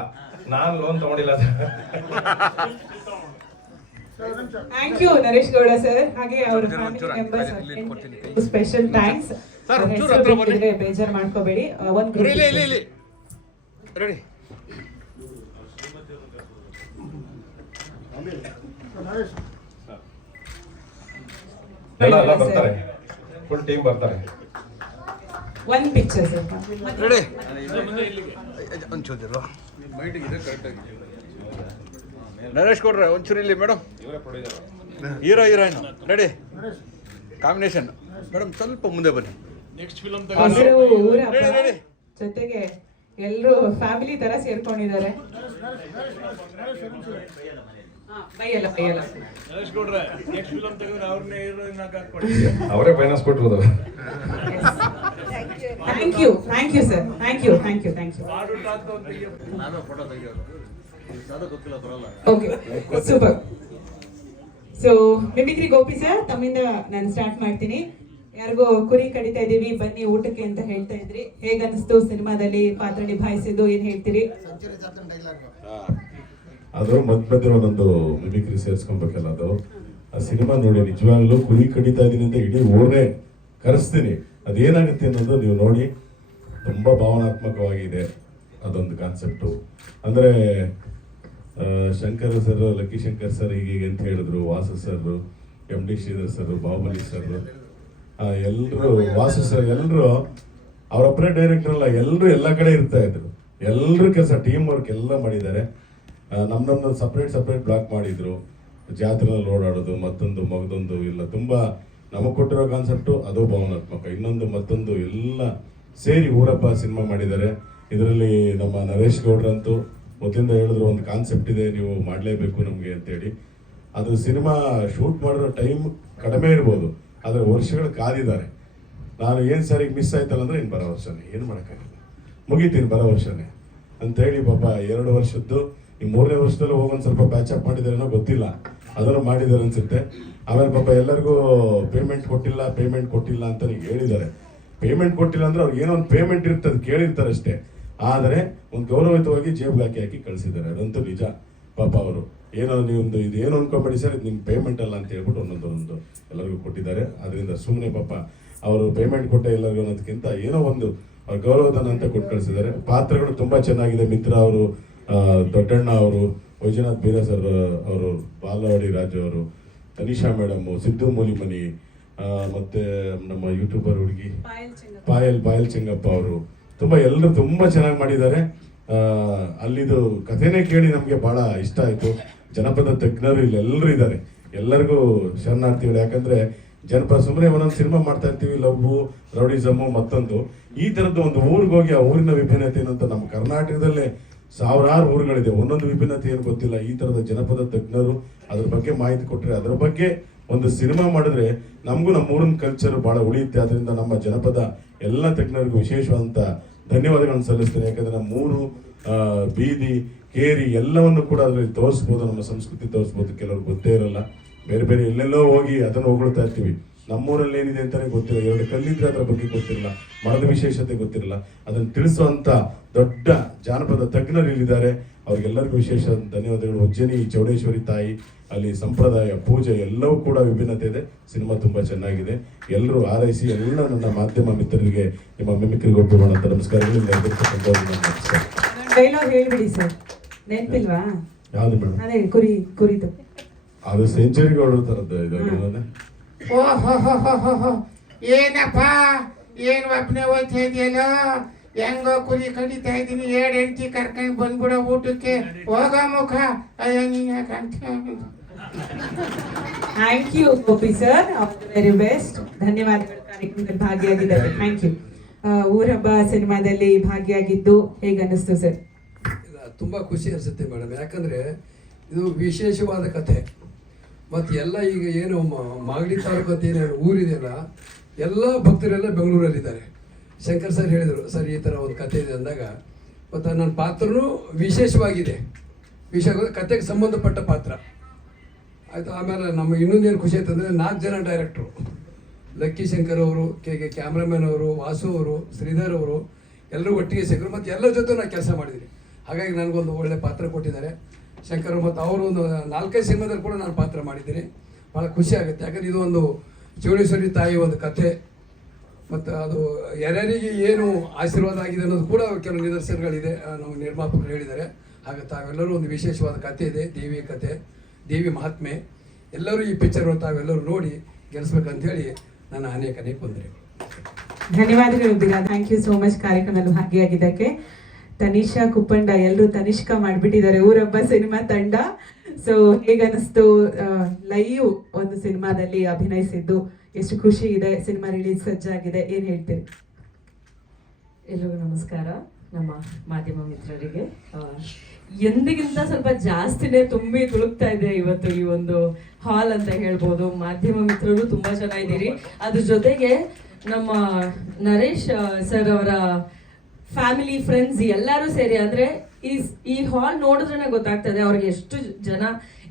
Thank you Naresh Gowda sir. ಹಾಗೆ ಅವರ ಫ್ಯಾಮಿಲಿ ಮೆಂಬರ್ಸ್ ಸ್ಪೆಷಲ್ ಥ್ಯಾಂಕ್ಸ್. ಬೇಜಾರು ಮಾಡ್ಕೋಬೇಡಿ. ಒಂದು ರೆಡಿ ಎಲ್ಲ ಬರ್ತಾರೆ, ಫುಲ್ ಟೀಮ್ ಬರ್ತಾರೆ. ಒಂದು ಪಿಕ್ಚರ್ ಸರ್. ರೆಡಿ ನರೇಶ್ ಕೊಡ್ರೆ ಒಂಚೂರು ಇಲ್ಲಿ madam. Hero heroine ready combination. Madam ಸ್ವಲ್ಪ ಮುಂದೆ ಬನ್ನಿ. ಜೊತೆಗೆ ಎಲ್ಲರೂ ಫ್ಯಾಮಿಲಿ ತರ ಸೇರ್ಕೊಂಡಿದ್ದಾರೆ. ಅವರೇ ಫೈನಾನ್ಸ್ ಕೊಟ್ಟಿರೋದು. Thank you sir. Thank you. Okay super. So mimicry Gopi sir ತಮ್ಮಿಂದ ನಾನು ಸ್ಟಾರ್ಟ್ ಮಾಡ್ತೀನಿ. ಯಾರಿಗೋ ಕುರಿ ಕಡಿತಾ ಇದೀವಿ ಬನ್ನಿ ಊಟಕ್ಕೆ ಅಂತ ಹೇಳ್ತಾ ಇದ್ರಿ. ಹೇಗನ್ನಿಸ್ತು ಸಿನಿಮಾದಲ್ಲಿ ಪಾತ್ರ ನಿಭಾಯಿಸಿದ್ದು, ಏನ್ ಹೇಳ್ತೀರಿ? ಅದು ಮಧ್ಯ ಒಂದೊಂದು ಮಿಮಿಕ್ರಿ ಸೇರಿಸ್ಕೊಬೇಕಲ್ಲ. ಅದು ಆ ಸಿನಿಮಾ ನೋಡಿ ನಿಜವಾಗ್ಲೂ ಕುರಿ ಕಡಿತಾ ಇದೀನಿ ಅಂತ ಇಡೀ ಊರೇ ಕರೆಸ್ತೀನಿ. ಅದೇನಾಗುತ್ತೆ ಅನ್ನೋದು ನೀವು ನೋಡಿ. ತುಂಬಾ ಭಾವನಾತ್ಮಕವಾಗಿದೆ ಅದೊಂದು ಕಾನ್ಸೆಪ್ಟು. ಅಂದ್ರೆ Shankar sir, Lucky Shankar sir ಹೀಗೆ ಅಂತ ಹೇಳಿದ್ರು, Vasu sir, MD Shridhar sir, Baahubali sir, ಎಲ್ಲರೂ ವಾಸು ಸರ್, ಎಲ್ಲರೂ ಅವರೊಬ್ಬರೇ ಡೈರೆಕ್ಟರ್ ಅಲ್ಲ, ಎಲ್ಲರೂ ಎಲ್ಲ ಕಡೆ ಇರ್ತಾ ಇದ್ರು. ಎಲ್ಲರೂ ಕೆಲಸ ಟೀಮ್ ವರ್ಕ್ ಎಲ್ಲ ಮಾಡಿದ್ದಾರೆ. ನಮ್ದೊಂದು ಸಪ್ರೇಟ್ ಬ್ಲಾಕ್ ಮಾಡಿದ್ರು. ಜಾತ್ರೆನಲ್ಲಿ ಓಡಾಡೋದು, ಮತ್ತೊಂದು ಮಗದೊಂದು ಇಲ್ಲ, ತುಂಬಾ ನಮಗೆ ಕೊಟ್ಟಿರೋ ಕಾನ್ಸೆಪ್ಟು ಅದು ಭಾವನಾತ್ಮಕ. ಇನ್ನೊಂದು ಮತ್ತೊಂದು ಎಲ್ಲ ಸೇರಿ ಊರಪ್ಪ ಸಿನಿಮಾ ಮಾಡಿದ್ದಾರೆ. ಇದರಲ್ಲಿ ನಮ್ಮ ನರೇಶ್ ಗೌಡ್ರಂತೂ ಮೊದಲಿಂದ ಹೇಳಿದ್ರು ಒಂದು ಕಾನ್ಸೆಪ್ಟ್ ಇದೆ, ನೀವು ಮಾಡಲೇಬೇಕು ನಮಗೆ ಅಂತೇಳಿ. ಅದು ಸಿನಿಮಾ ಶೂಟ್ ಮಾಡಿರೋ ಟೈಮ್ ಕಡಿಮೆ ಇರ್ಬೋದು, ಆದರೆ ವರ್ಷಗಳು ಕಾದಿದ್ದಾರೆ. ನಾನು ಏನು ಸರ್ ಈಗ ಮಿಸ್ ಆಯ್ತಲ್ಲ ಅಂದರೆ ಇನ್ನು ಬರೋ ವರ್ಷನೇ ಏನು ಮಾಡೋಕ್ಕಾಗಲ್ಲ, ಮುಗಿತೀನಿ ಬರೋ ವರ್ಷನೇ ಅಂತೇಳಿ ಪಾಪ 2 ವರ್ಷದ್ದು ಈ 3ನೇ ವರ್ಷದಲ್ಲೂ ಹೋಗೊಂದು ಸ್ವಲ್ಪ ಪ್ಯಾಚಪ್ ಮಾಡಿದಾರೇನೋ ಗೊತ್ತಿಲ್ಲ, ಅದನ್ನು ಮಾಡಿದ್ದಾರೆ ಅನ್ಸುತ್ತೆ. ಆಮೇಲೆ ಪಾಪ ಎಲ್ಲರಿಗೂ ಪೇಮೆಂಟ್ ಕೊಟ್ಟಿಲ್ಲ ಅಂತ ನೀವು ಹೇಳಿದ್ದಾರೆ. ಪೇಮೆಂಟ್ ಕೊಟ್ಟಿಲ್ಲ ಅಂದ್ರೆ ಅವ್ರಿಗೆ ಏನೋ ಒಂದು ಪೇಮೆಂಟ್ ಇರ್ತದೆ, ಕೇಳಿರ್ತಾರೆ ಅಷ್ಟೇ. ಆದರೆ ಒಂದು ಗೌರವಯುತವಾಗಿ ಜೇಬ್ಗೆ ಹಾಕಿ ಕಳಿಸಿದ್ದಾರೆ. ಅದಂತೂ ನಿಜ. ಪಾಪ ಅವರು ಏನೋ ನೀವೊಂದು ಇದು ಏನು ಅನ್ಕೊಂಬೇಡಿ ಸರ್, ಇದು ನಿಮ್ಮ ಪೇಮೆಂಟ್ ಅಲ್ಲ ಅಂತ ಹೇಳ್ಬಿಟ್ಟು ಒಂದೊಂದು ಎಲ್ಲರಿಗೂ ಕೊಟ್ಟಿದ್ದಾರೆ. ಅದರಿಂದ ಸುಮ್ಮನೆ ಪಾಪ ಅವರು ಪೇಮೆಂಟ್ ಕೊಟ್ಟ ಎಲ್ಲರಿಗೂ ಅನ್ನೋದಕ್ಕಿಂತ ಏನೋ ಒಂದು ಅವ್ರ ಗೌರವಧನ ಅಂತ ಕೊಟ್ಟು ಕಳಿಸಿದ್ದಾರೆ. ಪಾತ್ರಗಳು ತುಂಬ ಚೆನ್ನಾಗಿದೆ. ಮಿತ್ರ ಅವರು ದೊಡ್ಡಣ್ಣ ಅವರು, ವೈಜನಾಥ್ ಬೀರ ಸರ್ ಅವರು, ಬಾಲವಾಡಿ ರಾಜು ಅವರು, ತನಿಷಾ ಮೇಡಮು, ಸಿದ್ದು ಮೂಲಿಮನಿ, ಮತ್ತೆ ನಮ್ಮ ಯೂಟ್ಯೂಬರ್ ಹುಡುಗಿ ಪಾಯಲ್ ಚೆಂಗಪ್ಪ ಅವರು, ಎಲ್ಲರೂ ತುಂಬ ಚೆನ್ನಾಗಿ ಮಾಡಿದ್ದಾರೆ. ಅಲ್ಲಿದು ಕಥೆನೇ ಕೇಳಿ ನಮಗೆ ಬಹಳ ಇಷ್ಟ ಆಯಿತು. ಜನಪದ ತಜ್ಞರು ಇಲ್ಲಿ ಎಲ್ಲರೂ ಇದ್ದಾರೆ. ಎಲ್ಲರಿಗೂ ಶರಣಾರ್ಥಿಗಳು. ಯಾಕಂದ್ರೆ ಜನಪದ ಸುಮ್ಮನೆ ಒಂದೊಂದು ಸಿನಿಮಾ ಮಾಡ್ತಾ ಇರ್ತೀವಿ, ಲವ್ವು, ರೌಡಿಸಮ್ಮು, ಮತ್ತೊಂದು ಈ ಥರದ್ದು ಒಂದು ಊರಿಗೆ ಹೋಗಿ ಆ ಊರಿನ ವಿಭಿನ್ನತೆ ಏನಂತ ನಮ್ಮ ಕರ್ನಾಟಕದಲ್ಲೇ ಸಾವಿರಾರು ಊರುಗಳಿದೆ, ಒಂದೊಂದು ವಿಭಿನ್ನತೆ ಏನು ಗೊತ್ತಿಲ್ಲ. ಈ ಥರದ ಜನಪದ ತಜ್ಞರು ಅದ್ರ ಬಗ್ಗೆ ಮಾಹಿತಿ ಕೊಟ್ಟರೆ, ಅದರ ಬಗ್ಗೆ ಒಂದು ಸಿನಿಮಾ ಮಾಡಿದ್ರೆ ನಮಗೂ ನಮ್ಮ ಊರಿನ ಕಲ್ಚರ್ ಭಾಳ ಉಳಿಯುತ್ತೆ. ಅದರಿಂದ ನಮ್ಮ ಜನಪದ ಎಲ್ಲ ತಜ್ಞರಿಗೂ ವಿಶೇಷವಾದಂಥ ಧನ್ಯವಾದಗಳನ್ನು ಸಲ್ಲಿಸ್ತೇನೆ. ಯಾಕಂದರೆ ನಮ್ಮ ಊರು, ಬೀದಿ, ಕೇರಿ ಎಲ್ಲವನ್ನು ಕೂಡ ಅದರಲ್ಲಿ ತೋರಿಸ್ಬೋದು, ನಮ್ಮ ಸಂಸ್ಕೃತಿ ತೋರಿಸ್ಬೋದು. ಕೆಲವ್ರಿಗೆ ಗೊತ್ತೇ ಇರಲ್ಲ, ಬೇರೆ ಬೇರೆ ಎಲ್ಲೆಲ್ಲೋ ಹೋಗಿ ಅದನ್ನು ಹೊಗಳ್ತಾ ಇರ್ತೀವಿ. ನಮ್ಮೂರಲ್ಲಿ ಏನಿದೆ ಅಂತಲೇ ಗೊತ್ತಿಲ್ಲ, 2 ಕಲ್ಲಿದ್ರೆ ಅದರ ಬಗ್ಗೆ ಗೊತ್ತಿರಲ್ಲ, ಮರದ ವಿಶೇಷತೆ ಗೊತ್ತಿರಲ್ಲ. ಅದನ್ನು ತಿಳಿಸುವಂಥ ದೊಡ್ಡ ಜಾನಪದ ತಜ್ಞರು ಇಲ್ಲಿದ್ದಾರೆ. ಅವ್ರಿಗೆಲ್ಲರಿಗೂ ವಿಶೇಷ ಧನ್ಯವಾದಗಳು. ಉಜ್ಜಯಿನಿ ಚೌಡೇಶ್ವರಿ ತಾಯಿ, ಅಲ್ಲಿ ಸಂಪ್ರದಾಯ ಪೂಜೆ ಎಲ್ಲವೂ ಕೂಡ ವಿಭಿನ್ನತೆ ಇದೆ. ಸಿನಿಮಾ ತುಂಬ ಚೆನ್ನಾಗಿದೆ. ಎಲ್ಲರೂ ಆರೈಸಿ. ಎಲ್ಲ ನನ್ನ ಮಾಧ್ಯಮ ಮಿತ್ರರಿಗೆ, ನಿಮ್ಮ ಮಿಮಿಕ್ರಿಗೆ ಒಪ್ಪಿಕೊಳ್ಳುವಂಥ ನಮಸ್ಕಾರಗಳು. ಡೈಲಾಗ್ ಹೇಳ್ಬಿಡಿ ಸರ್, ನೆನಪಿಲ್ವಾ? ಯಾವ್ದು ಮೇಡಮ್? ಅದೇ ಕುರಿತು. ಅದು ಸೆಂಚುರಿ ಗೌಡ್ರ ಥರದ್ದು ಇದಾಗ. ಏನಪ್ಪ, ಏನು ಒಬ್ಬನೇ ಹೋಯ್ತಾ ಇದೆಯಲ್ಲ, ಹೆಂಗೋ ಕುರಿ ಕಡಿತಾ ಇದ್ದೀನಿ, 7 ಹೆಂಡತಿ ಕರ್ಕೊಂಡು ಬಂದ್ಬಿಡೋ ಊಟಕ್ಕೆ, ಹೋಗ ಮುಖ. ಅಯ್ಯೋ ನೀನು thank you Gopi sir, very best. ಧನ್ಯವಾದಗಳು ಕಾರ್ಯಕ್ರಮದಲ್ಲಿ ಭಾಗಿಯಾಗಿದ್ದಾರೆ. Thank you. ಊರಹಬ್ಬ ಸಿನಿಮಾದಲ್ಲಿ ಭಾಗಿಯಾಗಿದ್ದು ಹೇಗೆ ಅನ್ನಿಸ್ತು ಸರ್? ತುಂಬ ಖುಷಿ ಅನಿಸುತ್ತೆ ಮೇಡಮ್. ಯಾಕಂದರೆ ಇದು ವಿಶೇಷವಾದ ಕಥೆ. ಮತ್ತು ಎಲ್ಲ ಈಗ ಏನು ಮಾಗಡಿ ತಾಲೂಕು ಅಂತ ಏನೇನು ಊರಿದೆಯಲ್ಲ, ಎಲ್ಲ ಭಕ್ತರೆಲ್ಲ ಬೆಂಗಳೂರಲ್ಲಿದ್ದಾರೆ. ಶಂಕರ್ ಸರ್ ಹೇಳಿದರು, ಸರ್ ಈ ಥರ ಒಂದು ಕಥೆ ಇದೆ ಅಂದಾಗ, ಮತ್ತು ನನ್ನ ಪಾತ್ರನೂ ವಿಶೇಷವಾಗಿದೆ. ಕಥೆಗೆ ಸಂಬಂಧಪಟ್ಟ ಪಾತ್ರ ಆಯಿತು. ಆಮೇಲೆ ನಮ್ಮ ಇನ್ನೊಂದೇನು ಖುಷಿ ಆಯ್ತು ಅಂದರೆ 4 ಜನ ಡೈರೆಕ್ಟ್ರು, ಲಕ್ಕಿ ಶಂಕರ್ ಅವರು, ಕ್ಯಾಮ್ರಾಮನ್ ಅವರು, ವಾಸು ಅವರು, ಶ್ರೀಧರ್ ಅವರು, ಎಲ್ಲರೂ ಒಟ್ಟಿಗೆ ಸಿಕ್ಕರು. ಮತ್ತು ಎಲ್ಲರ ಜೊತೆ ನಾನು ಕೆಲಸ ಮಾಡಿದ್ದೀನಿ. ಹಾಗಾಗಿ ನನಗೊಂದು ಒಳ್ಳೆ ಪಾತ್ರ ಕೊಟ್ಟಿದ್ದಾರೆ ಶಂಕರ್. ಮತ್ತು ಅವರು ಒಂದು 4-5 ಸಿನಿಮಾದಲ್ಲಿ ಕೂಡ ನಾನು ಪಾತ್ರ ಮಾಡಿದ್ದೀನಿ. ಭಾಳ ಖುಷಿ ಆಗುತ್ತೆ. ಯಾಕಂದರೆ ಇದು ಒಂದು ಚೌಡೇಶ್ವರಿ ತಾಯಿ ಒಂದು ಕಥೆ, ಮತ್ತು ಅದು ಯಾರ್ಯಾರಿಗೆ ಏನು ಆಶೀರ್ವಾದ ಆಗಿದೆ ಅನ್ನೋದು ಕೂಡ ಕೆಲವು ನಿದರ್ಶನಗಳಿದೆ, ನಮ್ಮ ನಿರ್ಮಾಪಕರು ಹೇಳಿದ್ದಾರೆ. ಹಾಗೆ ತಾವೆಲ್ಲರೂ ಒಂದು ವಿಶೇಷವಾದ ಕಥೆ ಇದೆ, ದೇವಿ ಕಥೆ, ದೇವಿ ಮಹಾತ್ಮೆ. ಎಲ್ಲರೂ ಈ ಪಿಕ್ಚರ್ ತಾವೆಲ್ಲರೂ ನೋಡಿ ಗೆಲ್ಲಿಸ್ಬೇಕಂತೇಳಿ ನನ್ನ ಅನೇಕ ಬಂದರೆ. ಧನ್ಯವಾದಗಳು ಬಿರಾ. ಥ್ಯಾಂಕ್ ಯು ಸೋ ಮಚ್ ಕಾರ್ಯಕ್ರಮದಲ್ಲಿ ಭಾಗಿಯಾಗಿದ್ದಕ್ಕೆ. ತನಿಷಾ ಕುಪ್ಪಂಡ, ಎಲ್ಲರೂ ತನಿಷ್ಕಾ ಮಾಡಿಬಿಟ್ಟಿದ್ದಾರೆ ಊರಹಬ್ಬ ಸಿನಿಮಾ ತಂಡ. ಸೊ ಹೇಗನ್ನಿಸ್ತು ಲೈವ್ ಒಂದು ಸಿನಿಮಾದಲ್ಲಿ ಅಭಿನಯಿಸಿದ್ದು? ಎಷ್ಟು ಖುಷಿ ಇದೆ. ಸಿನಿಮಾ ರಿಲೀಸ್ ಸಜ್ಜಾಗಿದೆ, ಏನು ಹೇಳ್ತೀರಿ? ಎಲ್ರಿಗೂ ನಮಸ್ಕಾರ. ನಮ್ಮ ಮಾಧ್ಯಮ ಮಿತ್ರರಿಗೆ ಎಂದಿಗಿಂತ ಸ್ವಲ್ಪ ಜಾಸ್ತಿನೇ ತುಂಬಿ ತುಳುಕ್ತಾ ಇದೆ ಇವತ್ತು ಈ ಒಂದು ಹಾಲ್ ಅಂತ ಹೇಳ್ಬೋದು. ಮಾಧ್ಯಮ ಮಿತ್ರರು ತುಂಬಾ ಚೆನ್ನಾಗಿದ್ದೀರಿ. ಅದ್ರ ಜೊತೆಗೆ ನಮ್ಮ ನರೇಶ್ ಸರ್ ಅವರ ಫ್ಯಾಮಿಲಿ, ಫ್ರೆಂಡ್ಸ್ ಎಲ್ಲರೂ ಸೇರಿ, ಅಂದ್ರೆ ಈ ಹಾಲ್ ನೋಡಿದ್ರೆ ಗೊತ್ತಾಗ್ತದೆ ಅವ್ರಿಗೆ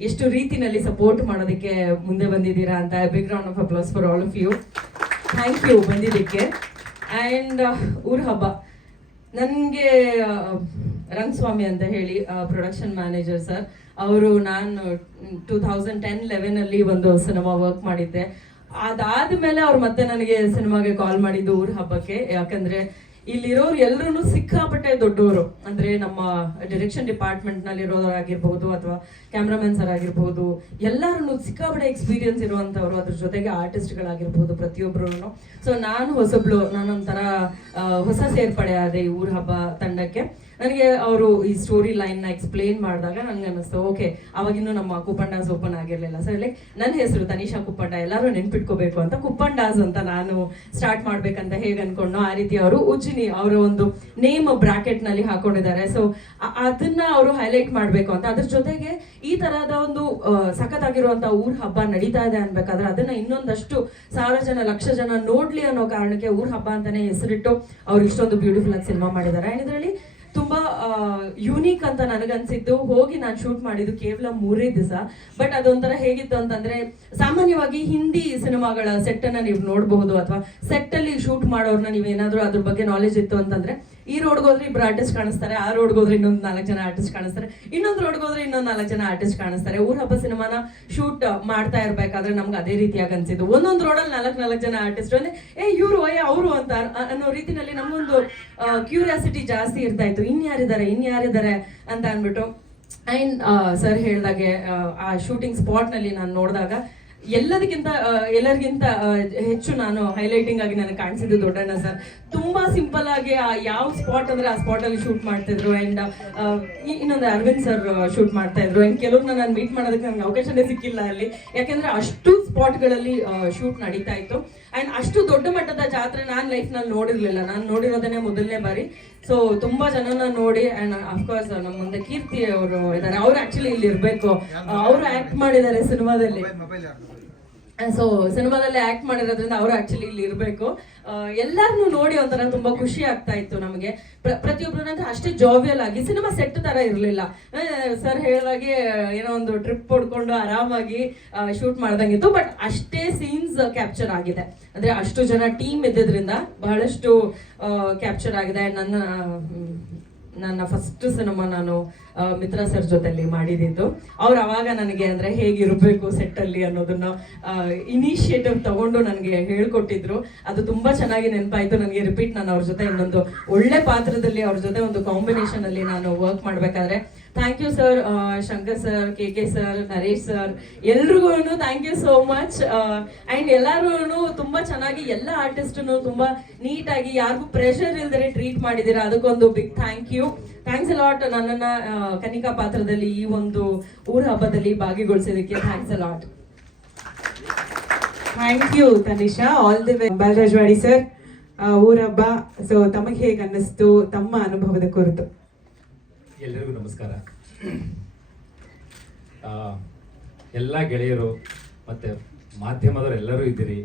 ಎಷ್ಟು ರೀತಿನಲ್ಲಿ ಸಪೋರ್ಟ್ ಮಾಡೋದಕ್ಕೆ ಮುಂದೆ ಬಂದಿದ್ದೀರಾ ಅಂತ. Big round of applause for all of you. Thank you ಬಂದಿದ್ದಕ್ಕೆ. ಆ್ಯಂಡ್ ಊರಹಬ್ಬ, ನನಗೆ ರಂಗಸ್ವಾಮಿ ಅಂತ ಹೇಳಿ ಪ್ರೊಡಕ್ಷನ್ ಮ್ಯಾನೇಜರ್ ಸರ್ ಅವರು, ನಾನು 2010-11 ಒಂದು ಸಿನಿಮಾ ವರ್ಕ್ ಮಾಡಿದ್ದೆ. ಅದಾದ್ಮೇಲೆ ಅವ್ರು ಮತ್ತೆ ನನಗೆ ಸಿನಿಮಾಗೆ ಕಾಲ್ ಮಾಡಿದ್ದು ಊರಹಬ್ಬಕ್ಕೆ. ಯಾಕಂದ್ರೆ ಇಲ್ಲಿರೋರು ಎಲ್ಲರೂ ಸಿಕ್ಕಾಪಟ್ಟೆ ದೊಡ್ಡವರು, ಅಂದ್ರೆ ನಮ್ಮ ಡೈರೆಕ್ಷನ್ ಡಿಪಾರ್ಟ್ಮೆಂಟ್ ನಲ್ಲಿ ಇರೋರಾಗಿರ್ಬಹುದು ಅಥವಾ ಕ್ಯಾಮ್ರಾಮನ್ ಸರ್ ಆಗಿರ್ಬಹುದು, ಎಲ್ಲರೂ ಸಿಕ್ಕಾಪಟ್ಟೆ ಎಕ್ಸ್ಪೀರಿಯನ್ಸ್ ಇರುವಂತವ್ರು. ಅದ್ರ ಜೊತೆಗೆ ಆರ್ಟಿಸ್ಟ್ ಗಳಾಗಿರ್ಬಹುದು ಪ್ರತಿಯೊಬ್ರು. ಸೊ ನಾನೊಂಥರ ಹೊಸ ಸೇರ್ಪಡೆ ಆದೆ ಈ ಊರಹಬ್ಬ ತಂಡಕ್ಕೆ. ನನಗೆ ಅವರು ಈ ಸ್ಟೋರಿ ಲೈನ್ ನ ಎಕ್ಸ್ಪ್ಲೇನ್ ಮಾಡಿದಾಗ ನನ್ಗೆ ಅನ್ನಿಸ್ತು, ಓಕೆ, ಅವಾಗಿನ್ನೂ ನಮ್ಮ ಕುಪ್ಪಂಡಾಸ್ ಓಪನ್ ಆಗಿರ್ಲಿಲ್ಲ. ಸೊ ಲೈಕ್ ನನ್ನ ಹೆಸರು ತನಿಷಾ ಕುಪ್ಪಂಡ, ಎಲ್ಲರೂ ನೆನ್ಪಿಟ್ಕೋಬೇಕು ಅಂತ ಕುಪ್ಪಂಡಾಸ್ ಅಂತ ನಾನು ಸ್ಟಾರ್ಟ್ ಮಾಡ್ಬೇಕಂತ ಹೇಗೆ ಅನ್ಕೊಂಡು, ಆ ರೀತಿ ಅವರು ಉಜ್ಜಿನಿ ಅವರ ಒಂದು ನೇಮ್ ಬ್ರಾಕೆಟ್ ನಲ್ಲಿ ಹಾಕೊಂಡಿದ್ದಾರೆ. ಸೊ ಅದನ್ನ ಅವರು ಹೈಲೈಟ್ ಮಾಡ್ಬೇಕು ಅಂತ. ಅದ್ರ ಜೊತೆಗೆ ಈ ತರಹದ ಒಂದು ಸಖತ್ತಾಗಿರುವಂತಹ ಊರಹಬ್ಬ ನಡೀತಾ ಇದೆ ಅನ್ಬೇಕಾದ್ರೆ ಅದನ್ನ ಇನ್ನೊಂದಷ್ಟು 1000 ಜನ, 1,00,000 ಜನ ನೋಡ್ಲಿ ಅನ್ನೋ ಕಾರಣಕ್ಕೆ ಊರಹಬ್ಬ ಅಂತಾನೆ ಹೆಸರಿಟ್ಟು ಅವ್ರು ಇಷ್ಟೊಂದು ಬ್ಯೂಟಿಫುಲ್ ಆಗಿ ಸಿನಿಮಾ ಮಾಡಿದ್ದಾರೆ. ಇದರಲ್ಲಿ ತುಂಬಾ ಯೂನಿಕ್ ಅಂತ ನನಗನ್ಸಿದ್ದು, ಹೋಗಿ ನಾನು ಶೂಟ್ ಮಾಡಿದ್ದು ಕೇವಲ 3 ದಿವಸ. ಬಟ್ ಅದೊಂಥರ ಹೇಗಿತ್ತು ಅಂತಂದ್ರೆ, ಸಾಮಾನ್ಯವಾಗಿ ಹಿಂದಿ ಸಿನಿಮಾಗಳ ಸೆಟ್ ಅನ್ನ ನೀವು ನೋಡಬಹುದು, ಅಥವಾ ಸೆಟ್ ಅಲ್ಲಿ ಶೂಟ್ ಮಾಡೋರ್ನ ನೀವೇನಾದ್ರೂ ಅದ್ರ ಬಗ್ಗೆ ನಾಲೆಜ್ ಇತ್ತು ಅಂತಂದ್ರೆ ಈ ರೋಡ್ಗೆ ಹೋದ್ರೆ ಇಬ್ರು ಆರ್ಟಿಸ್ಟ್ ಕಾಣಿಸ್ತಾರೆ, ಆ ರೋಡ್ಗೆ ಹೋದ್ರೆ ಇನ್ನೊಂದು 4 ಜನ ಆರ್ಟಿಸ್ಟ್ ಕಾಣಿಸ್ತಾರೆ, ಇನ್ನೊಂದು ರೋಡ್ಗೆ ಹೋದ್ರೆ ಇನ್ನೊಂದು 4 ಜನ ಆರ್ಟಿಸ್ಟ್ ಕಾಣಿಸ್ತಾರೆ. ಊರ ಹಬ್ಬ ಸಿನಿಮಾನ ಶೂಟ್ ಮಾಡ್ತಾ ಇರ್ಬೇಕಾದ್ರೆ ನಮ್ಗೆ ಅದೇ ರೀತಿಯಾಗಿ ಅನ್ಸಿದ್ದು. ಒಂದೊಂದು ರೋಡಲ್ಲಿ 4 ಜನ ಆರ್ಟಿಸ್ಟ್ ಅಂದ್ರೆ ಇವ್ರು ಅವರು ಅಂತ ಅನ್ನೋ ರೀತಿನಲ್ಲಿ ನಮಗೊಂದು ಕ್ಯೂರಿಯಾಸಿಟಿ ಜಾಸ್ತಿ ಇರ್ತಾ ಇತ್ತು. ಇನ್ಯಾರಿದ್ದಾರೆ ಅಂತ ಅಂದ್ಬಿಟ್ಟು. ಅಂಡ್ ಸರ್ ಹೇಳ್ದಾಗೆ ಆ ಶೂಟಿಂಗ್ ಸ್ಪಾಟ್ ನಲ್ಲಿ ನಾನು ನೋಡಿದಾಗ ಎಲ್ಲರಿಗಿಂತ ಹೆಚ್ಚು ನಾನು ಹೈಲೈಟಿಂಗ್ ಆಗಿ ನನಗೆ ಕಾಣಿಸಿದ್ದು ದೊಡ್ಡಣ್ಣ ಸರ್. ತುಂಬಾ ಸಿಂಪಲ್ ಆಗಿ ಯಾವ ಸ್ಪಾಟ್ ಅಂದ್ರೆ ಆ ಸ್ಪಾಟ್ ಅಲ್ಲಿ ಶೂಟ್ ಮಾಡ್ತಿದ್ರು. ಅಂಡ್ ಇನ್ನೊಂದು ಅರವಿಂದ್ ಸರ್ ಶೂಟ್ ಮಾಡ್ತಾ ಇದ್ರು. ಅಂಡ್ ಕೆಲವ್ರನ್ನ ನಾನು ಮೀಟ್ ಮಾಡೋದಕ್ಕೆ ನನಗೆ ಅವಕಾಶನೇ ಸಿಕ್ಕಿಲ್ಲ ಅಲ್ಲಿ, ಯಾಕೆಂದ್ರೆ ಅಷ್ಟು ಸ್ಪಾಟ್ಗಳಲ್ಲಿ ಶೂಟ್ ನಡೀತಾ ಇತ್ತು. ಅಂಡ್ ಅಷ್ಟು ದೊಡ್ಡ ಮಟ್ಟದ ಜಾತ್ರೆ ನಾನು ಲೈಫ್ನಲ್ಲಿ ನೋಡಿರ್ಲಿಲ್ಲ. ನಾನು ನೋಡಿರೋದನ್ನೇ ಮೊದಲನೇ ಬಾರಿ. ಸೊ ತುಂಬಾ ಜನನ ನೋಡಿ. ಅಂಡ್ ಅಫ್ಕೋರ್ಸ್ ನಮ್ಮ ಮುಂದೆ ಕೀರ್ತಿ ಅವರು ಇದ್ದಾರೆ. ಅವ್ರು ಆಕ್ಚುಲಿ ಇಲ್ಲಿ ಇರ್ಬೇಕು, ಅವರು ಆಕ್ಟ್ ಮಾಡಿದ್ದಾರೆ ಸಿನಿಮಾದಲ್ಲಿ. ಸೊ ಸಿನಿಮಾದಲ್ಲಿ ಆಕ್ಟ್ ಮಾಡಿರೋದ್ರಿಂದ ಅವರು ಆಕ್ಚುಲಿ ಇಲ್ಲಿ ಇರಬೇಕು. ಎಲ್ಲಾರನ್ನೂ ನೋಡಿ ಒಂಥರ ತುಂಬಾ ಖುಷಿ ಆಗ್ತಾ ಇತ್ತು ನಮಗೆ. ಪ್ರತಿಯೊಬ್ಬರನ್ನ ಅಷ್ಟೇ ಜಾವಿಯಲ್ ಆಗಿ, ಸಿನಿಮಾ ಸೆಟ್ ತರ ಇರಲಿಲ್ಲ. ಸರ್ ಹೇಳಿದಾಗೆ ಏನೋ ಒಂದು ಟ್ರಿಪ್ ಹೊಡ್ಕೊಂಡು ಆರಾಮಾಗಿ ಶೂಟ್ ಮಾಡ್ದಂಗಿತ್ತು. ಬಟ್ ಅಷ್ಟೇ ಸೀನ್ಸ್ ಕ್ಯಾಪ್ಚರ್ ಆಗಿದೆ. ಅಂದ್ರೆ ಅಷ್ಟು ಜನ ಟೀಮ್ ಇದ್ದಿದ್ರಿಂದ ಬಹಳಷ್ಟು ಕ್ಯಾಪ್ಚರ್ ಆಗಿದೆ. ನನ್ನ ಫಸ್ಟ್ ಸಿನಿಮಾ ನಾನು ಮಿತ್ರ ಸರ್ ಜೊತೆಲಿ ಮಾಡಿದ್ದು. ಅವ್ರು ಅವಾಗ ನನಗೆ ಅಂದ್ರೆ ಹೇಗಿರ್ಬೇಕು ಸೆಟ್ ಅಲ್ಲಿ ಅನ್ನೋದನ್ನ ಇನಿಷಿಯೇಟಿವ್ ತಗೊಂಡು ನನಗೆ ಹೇಳ್ಕೊಟ್ಟಿದ್ರು. ಅದು ತುಂಬಾ ಚೆನ್ನಾಗಿ ನೆನಪಾಯ್ತು ನನಗೆ. ರಿಪೀಟ್ ನಾನು ಅವ್ರ ಜೊತೆ ಇನ್ನೊಂದು ಒಳ್ಳೆ ಪಾತ್ರದಲ್ಲಿ ಅವ್ರ ಜೊತೆ ಒಂದು ಕಾಂಬಿನೇಷನ್ ಅಲ್ಲಿ ನಾನು ವರ್ಕ್ ಮಾಡ್ಬೇಕಾದ್ರೆ thank you sir, Shankar sir, K sir, Naresh sir, ಎಲ್ರಿಗೂ thank you so much. And ಎಲ್ಲರೂ ತುಂಬಾ ಚೆನ್ನಾಗಿ ಎಲ್ಲ ಆರ್ಟಿಸ್ಟ್ನು ತುಂಬಾ ನೀಟಾಗಿ ಯಾರಿಗೂ ಪ್ರೆಷರ್ ಇಲ್ದರೆ ಟ್ರೀಟ್ ಮಾಡಿದ್ದೀರಾ. ಅದಕ್ಕೊಂದು big thank you. Thanks a lot ನನ್ನನ್ನ ಕನಿಕಾ ಪಾತ್ರದಲ್ಲಿ ಈ ಒಂದು ಊರ ಹಬ್ಬದಲ್ಲಿ ಭಾಗಿಗೊಳಿಸೋದಕ್ಕೆ. Thanks a lot. Thank you Tanisha. All the way. Balarajavadi sir, ಊರ ಹಬ್ಬ ಸೊ ತಮಗೆ ಹೇಗೆ ಅನ್ನಿಸ್ತು, ತಮ್ಮ ಅನುಭವದ ಕುರಿತು? ಎಲ್ಲರಿಗೂ ನಮಸ್ಕಾರ. ಎಲ್ಲ ಗೆಳೆಯರು ಮತ್ತು ಮಾಧ್ಯಮದವರು ಎಲ್ಲರೂ ಇದ್ದೀರಿ.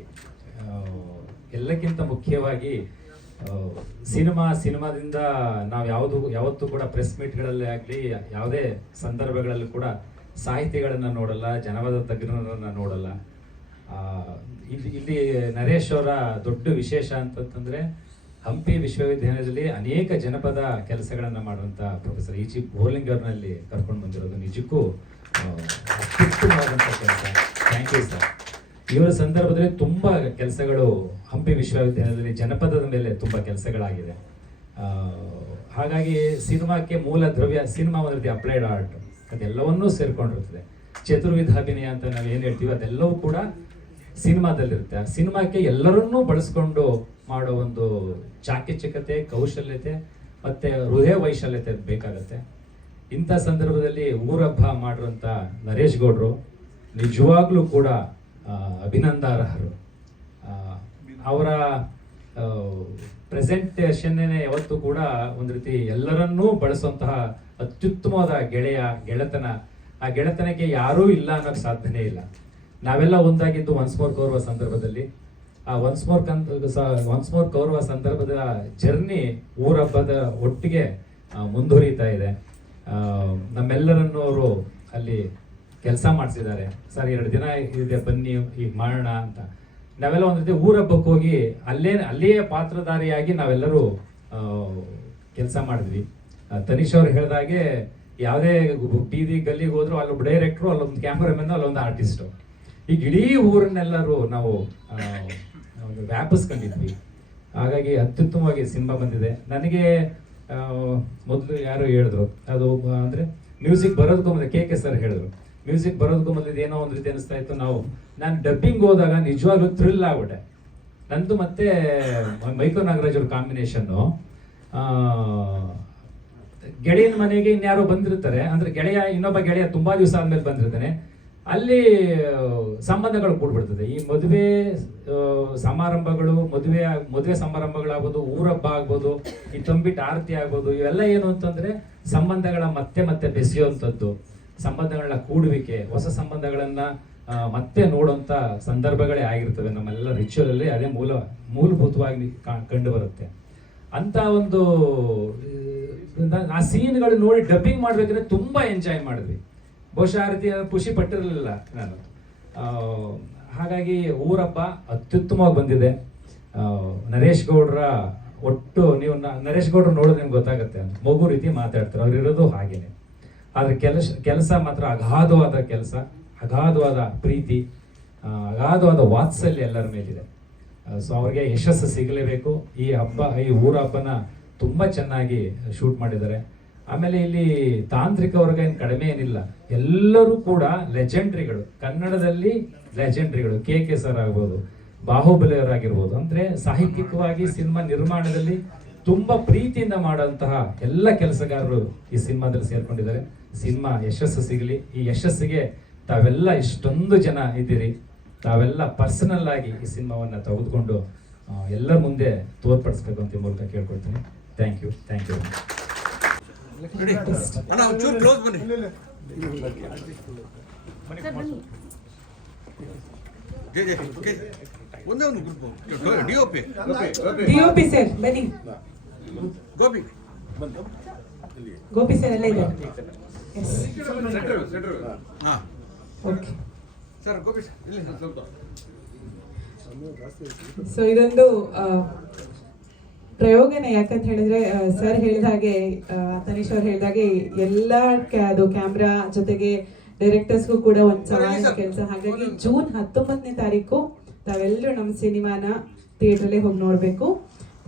ಎಲ್ಲಕ್ಕಿಂತ ಮುಖ್ಯವಾಗಿ ಸಿನಿಮಾದಿಂದ ನಾವು ಯಾವತ್ತೂ ಕೂಡ ಪ್ರೆಸ್ ಮೀಟ್ಗಳಲ್ಲಿ ಆಗಲಿ ಯಾವುದೇ ಸಂದರ್ಭಗಳಲ್ಲಿ ಕೂಡ ಸಾಹಿತಿಗಳನ್ನು ನೋಡಲ್ಲ, ಜನಪದ ತಜ್ಞರನ್ನು ನೋಡಲ್ಲ. ಇಲ್ಲಿ ನರೇಶ್ ಅವರ ದೊಡ್ಡ ವಿಶೇಷ ಅಂತಂದರೆ ಹಂಪಿ ವಿಶ್ವವಿದ್ಯಾಲಯದಲ್ಲಿ ಅನೇಕ ಜನಪದ ಕೆಲಸಗಳನ್ನು ಮಾಡುವಂಥ ಪ್ರೊಫೆಸರ್ ಇ.ಜಿ. ಬೋರ್ಲಿಂಗರ್ನಲ್ಲಿ ಕರ್ಕೊಂಡು ಬಂದಿರೋದು ನಿಜಕ್ಕೂ ಅತ್ಯುತ್ತಮವಾದಂಥ ಕೆಲಸ. Thank you sir. ಇವರ ಸಂದರ್ಭದಲ್ಲಿ ತುಂಬ ಕೆಲಸಗಳು ಹಂಪಿ ವಿಶ್ವವಿದ್ಯಾಲಯದಲ್ಲಿ ಜನಪದದ ಮೇಲೆ ತುಂಬ ಕೆಲಸಗಳಾಗಿದೆ. ಹಾಗಾಗಿ ಸಿನಿಮಾಕ್ಕೆ ಮೂಲ ದ್ರವ್ಯ, ಸಿನಿಮಾ ಒಂದು ರೀತಿ ಅಪ್ಲೈಡ್ ಆರ್ಟ್, ಅದೆಲ್ಲವನ್ನೂ ಸೇರ್ಕೊಂಡಿರ್ತದೆ. ಚತುರ್ವಿಧ ಅಭಿನಯ ಅಂತ ನಾವು ಏನು ಹೇಳ್ತೀವಿ ಅದೆಲ್ಲವೂ ಕೂಡ ಸಿನಿಮಾದಲ್ಲಿರುತ್ತೆ. ಆ ಸಿನಿಮಾಕ್ಕೆ ಎಲ್ಲರನ್ನೂ ಬಳಸ್ಕೊಂಡು ಮಾಡೋ ಒಂದು ಚಾಕಚಕ್ಯತೆ, ಕೌಶಲ್ಯತೆ ಮತ್ತು ಹೃದಯ ವೈಶಲ್ಯತೆ ಬೇಕಾಗತ್ತೆ. ಇಂಥ ಸಂದರ್ಭದಲ್ಲಿ ಊರಬ್ಬ ಮಾಡಿರುವಂಥ ನರೇಶ್ ಗೌಡ್ರು ನಿಜವಾಗ್ಲೂ ಕೂಡ ಅಭಿನಂದನಾರ್ಹರು. ಅವರ ಪ್ರೆಸೆಂಟೇಷನ್ನೇ ಯಾವತ್ತೂ ಕೂಡ ಒಂದು ರೀತಿ ಎಲ್ಲರನ್ನೂ ಬಳಸುವಂತಹ ಅತ್ಯುತ್ತಮವಾದ ಗೆಳೆತನ. ಆ ಗೆಳೆತನಕ್ಕೆ ಯಾರೂ ಇಲ್ಲ ಅನ್ನೋಕ್ಕೆ ಸಾಧ್ಯನೇ ಇಲ್ಲ. ನಾವೆಲ್ಲ ಒಂದಾಗಿದ್ದು ಒನ್ಸ್ ಮೋರ್ ಕೌರವ ಸಂದರ್ಭದಲ್ಲಿ. ಆ ಒನ್ಸ್ ಮೋರ್ ಕೌರವ ಸಂದರ್ಭದ ಜರ್ನಿ ಊರಬ್ಬದ ಒಟ್ಟಿಗೆ ಮುಂದುವರಿತಾ ಇದೆ. ನಮ್ಮೆಲ್ಲರನ್ನು ಅವರು ಅಲ್ಲಿ ಕೆಲಸ ಮಾಡಿಸಿದ್ದಾರೆ. ಸರ್ 2 ದಿನ ಇದೆ ಬನ್ನಿ ಈಗ ಮಾಡೋಣ ಅಂತ. ನಾವೆಲ್ಲ ಒಂದು ರೀತಿ ಊರಬ್ಬಕ್ಕೆ ಹೋಗಿ ಅಲ್ಲಿಯೇ ಪಾತ್ರಧಾರಿಯಾಗಿ ನಾವೆಲ್ಲರೂ ಕೆಲಸ ಮಾಡಿದ್ವಿ. ತನಿಷ್ ಅವ್ರು ಹೇಳಿದಾಗೆ ಯಾವುದೇ ಬೀದಿ ಗಲ್ಲಿಗೆ ಹೋದ್ರು ಅಲ್ಲೊಬ್ಬ ಡೈರೆಕ್ಟ್ರು, ಅಲ್ಲೊಂದು ಕ್ಯಾಮ್ರಾಮನ್, ಅಲ್ಲೊಂದು ಆರ್ಟಿಸ್ಟು. ಈಗ ಇಡೀ ಊರನ್ನೆಲ್ಲರೂ ನಾವು ವ್ಯಾಪಿಸ್ಕೊಂಡಿದ್ವಿ. ಹಾಗಾಗಿ ಅತ್ಯುತ್ತಮವಾಗಿ ಸಿನಿಮಾ ಬಂದಿದೆ. ನನಗೆ ಮೊದಲು ಯಾರು ಹೇಳಿದ್ರು ಅದು ಅಂದರೆ ಮ್ಯೂಸಿಕ್ ಬರೋದಕ್ಕೂ ಮೊದಲು ಕೆ ಸರ್ ಹೇಳಿದ್ರು ಮ್ಯೂಸಿಕ್ ಬರೋದಕ್ಕೂ ಮೊದಲು ಏನೋ ಒಂದು ರೀತಿ ಅನಿಸ್ತಾ ಇತ್ತು. ನಾನು ಡಬ್ಬಿಂಗ್ ಹೋದಾಗ ನಿಜವಾಗ್ಲೂ ಥ್ರಿಲ್ ಆಗ್ಬಿಟ್ಟೆ. ನಂದು ಮತ್ತೆ ಮೈಕೋ ನಾಗರಾಜ್ ಅವ್ರ ಕಾಂಬಿನೇಷನ್ನು. ಗೆಳೆಯನ ಮನೆಗೆ ಇನ್ಯಾರೋ ಬಂದಿರ್ತಾರೆ, ಅಂದರೆ ಇನ್ನೊಬ್ಬ ಗೆಳೆಯ ತುಂಬ ದಿವಸ ಆದ್ಮೇಲೆ ಬಂದಿರ್ತಾನೆ. ಅಲ್ಲಿ ಸಂಬಂಧಗಳು ಕೂಡ್ಬಿಡ್ತದೆ. ಈ ಮದುವೆ ಸಮಾರಂಭಗಳು, ಮದುವೆ ಸಮಾರಂಭಗಳಾಗ್ಬೋದು, ಊರಬ್ಬ ಆಗ್ಬೋದು, ಈ ತಂಬಿಟ್ಟು ಆರತಿ ಆಗ್ಬೋದು, ಇವೆಲ್ಲ ಏನು ಅಂತಂದ್ರೆ ಸಂಬಂಧಗಳ ಮತ್ತೆ ಬೆಸೆಯುವಂಥದ್ದು, ಸಂಬಂಧಗಳನ್ನ ಕೂಡುವಿಕೆ, ಹೊಸ ಸಂಬಂಧಗಳನ್ನ ಮತ್ತೆ ನೋಡುವಂಥ ಸಂದರ್ಭಗಳೇ ಆಗಿರ್ತವೆ. ನಮ್ಮೆಲ್ಲ ರಿಚುವಲ್ ಅಲ್ಲಿ ಅದೇ ಮೂಲಭೂತವಾಗಿ ಕಂಡು ಬರುತ್ತೆ. ಅಂತ ಒಂದು ಆ ಸೀನ್ಗಳು ನೋಡಿ ಡಬ್ಬಿಂಗ್ ಮಾಡ್ಬೇಕಂದ್ರೆ ತುಂಬಾ ಎಂಜಾಯ್ ಮಾಡಿದ್ವಿ. ಬಹುಶಃ ಆ ರೀತಿ ಖುಷಿ ಪಟ್ಟಿರಲಿಲ್ಲ ನಾನು. ಹಾಗಾಗಿ ಊರಬ್ಬ ಅತ್ಯುತ್ತಮವಾಗಿ ಬಂದಿದೆ. ನರೇಶ್ ಗೌಡ್ರ ಒಟ್ಟು ನೀವು ನರೇಶ್ ಗೌಡ್ರು ನೋಡಿದ್ರೆ ನಿಮ್ಗೆ ಗೊತ್ತಾಗುತ್ತೆ, ಮಗು ರೀತಿ ಮಾತಾಡ್ತಾರೆ, ಅವ್ರು ಇರೋದು ಹಾಗೇನೆ. ಆದರೆ ಕೆಲಸ ಮಾತ್ರ ಅಗಾಧವಾದ ಕೆಲಸ, ಅಗಾಧವಾದ ಪ್ರೀತಿ, ಅಗಾಧವಾದ ವಾತ್ಸಲ್ಯ ಎಲ್ಲರ ಮೇಲಿದೆ. ಸೊ ಅವ್ರಿಗೆ ಯಶಸ್ಸು ಸಿಗಲೇಬೇಕು. ಈ ಊರ ಹಬ್ಬನ ತುಂಬ ಚೆನ್ನಾಗಿ ಶೂಟ್ ಮಾಡಿದ್ದಾರೆ. ಆಮೇಲೆ ಇಲ್ಲಿ ತಾಂತ್ರಿಕ ವರ್ಗ ಏನು ಕಡಿಮೆ ಏನಿಲ್ಲ, ಎಲ್ಲರೂ ಕೂಡ ಲೆಜೆಂಡ್ರಿಗಳು, ಕನ್ನಡದಲ್ಲಿ ಲೆಜೆಂಡ್ರಿಗಳು. ಕೆ ಸರ್ ಆಗ್ಬೋದು, ಬಾಹುಬಲಿ ಅವರಾಗಿರ್ಬೋದು. ಅಂದರೆ ಸಾಹಿತ್ಯಿಕವಾಗಿ ಸಿನಿಮಾ ನಿರ್ಮಾಣದಲ್ಲಿ ತುಂಬ ಪ್ರೀತಿಯಿಂದ ಮಾಡುವಂತಹ ಎಲ್ಲ ಕೆಲಸಗಾರರು ಈ ಸಿನಿಮಾದಲ್ಲಿ ಸೇರ್ಕೊಂಡಿದ್ದಾರೆ. ಸಿನಿಮಾ ಯಶಸ್ಸು ಸಿಗಲಿ. ಈ ಯಶಸ್ಸಿಗೆ ತಾವೆಲ್ಲ ಇಷ್ಟೊಂದು ಜನ ಇದ್ದೀರಿ, ತಾವೆಲ್ಲ ಪರ್ಸನಲ್ ಆಗಿ ಈ ಸಿನಿಮಾವನ್ನು ತೆಗೆದುಕೊಂಡು ಎಲ್ಲರ ಮುಂದೆ ತೋರ್ಪಡಿಸ್ಬೇಕು ಅಂತ ಈ ಮೂಲಕ ಕೇಳ್ಕೊಳ್ತೀನಿ. Thank you. ಒಂದೇ ಒಂದು ಗ್ರೂಪ್ ಡಿಒಪಿ ಸರ್ ಬನ್ನಿ. ಗೋಪಿ ಸರ್ ಎಲ್ಲ ಇದೆ. ಓಕೆ ಸೊ ಇದೊಂದು ಪ್ರಯೋಗನೇ. ಯಾಕಂತ ಹೇಳಿದ್ರೆ ಸರ್ ಹೇಳಿದ ಹಾಗೆ, ತನಿಷ್ ಅವ್ರು ಹೇಳಿದ ಹಾಗೆ, ಎಲ್ಲ ಅದು ಕ್ಯಾಮ್ರಾ ಜೊತೆಗೆ ಡೈರೆಕ್ಟರ್ಸ್ಗೂ ಕೂಡ ಒಂದು ಸವಾಲಿನ ಕೆಲಸ. ಹಾಗಾಗಿ ಜೂನ್ 19ನೇ ತಾರೀಕು ತಾವೆಲ್ಲರೂ ನಮ್ಮ ಸಿನಿಮಾನ ಥಿಯೇಟ್ರಲ್ಲೇ ಹೋಗಿ ನೋಡಬೇಕು.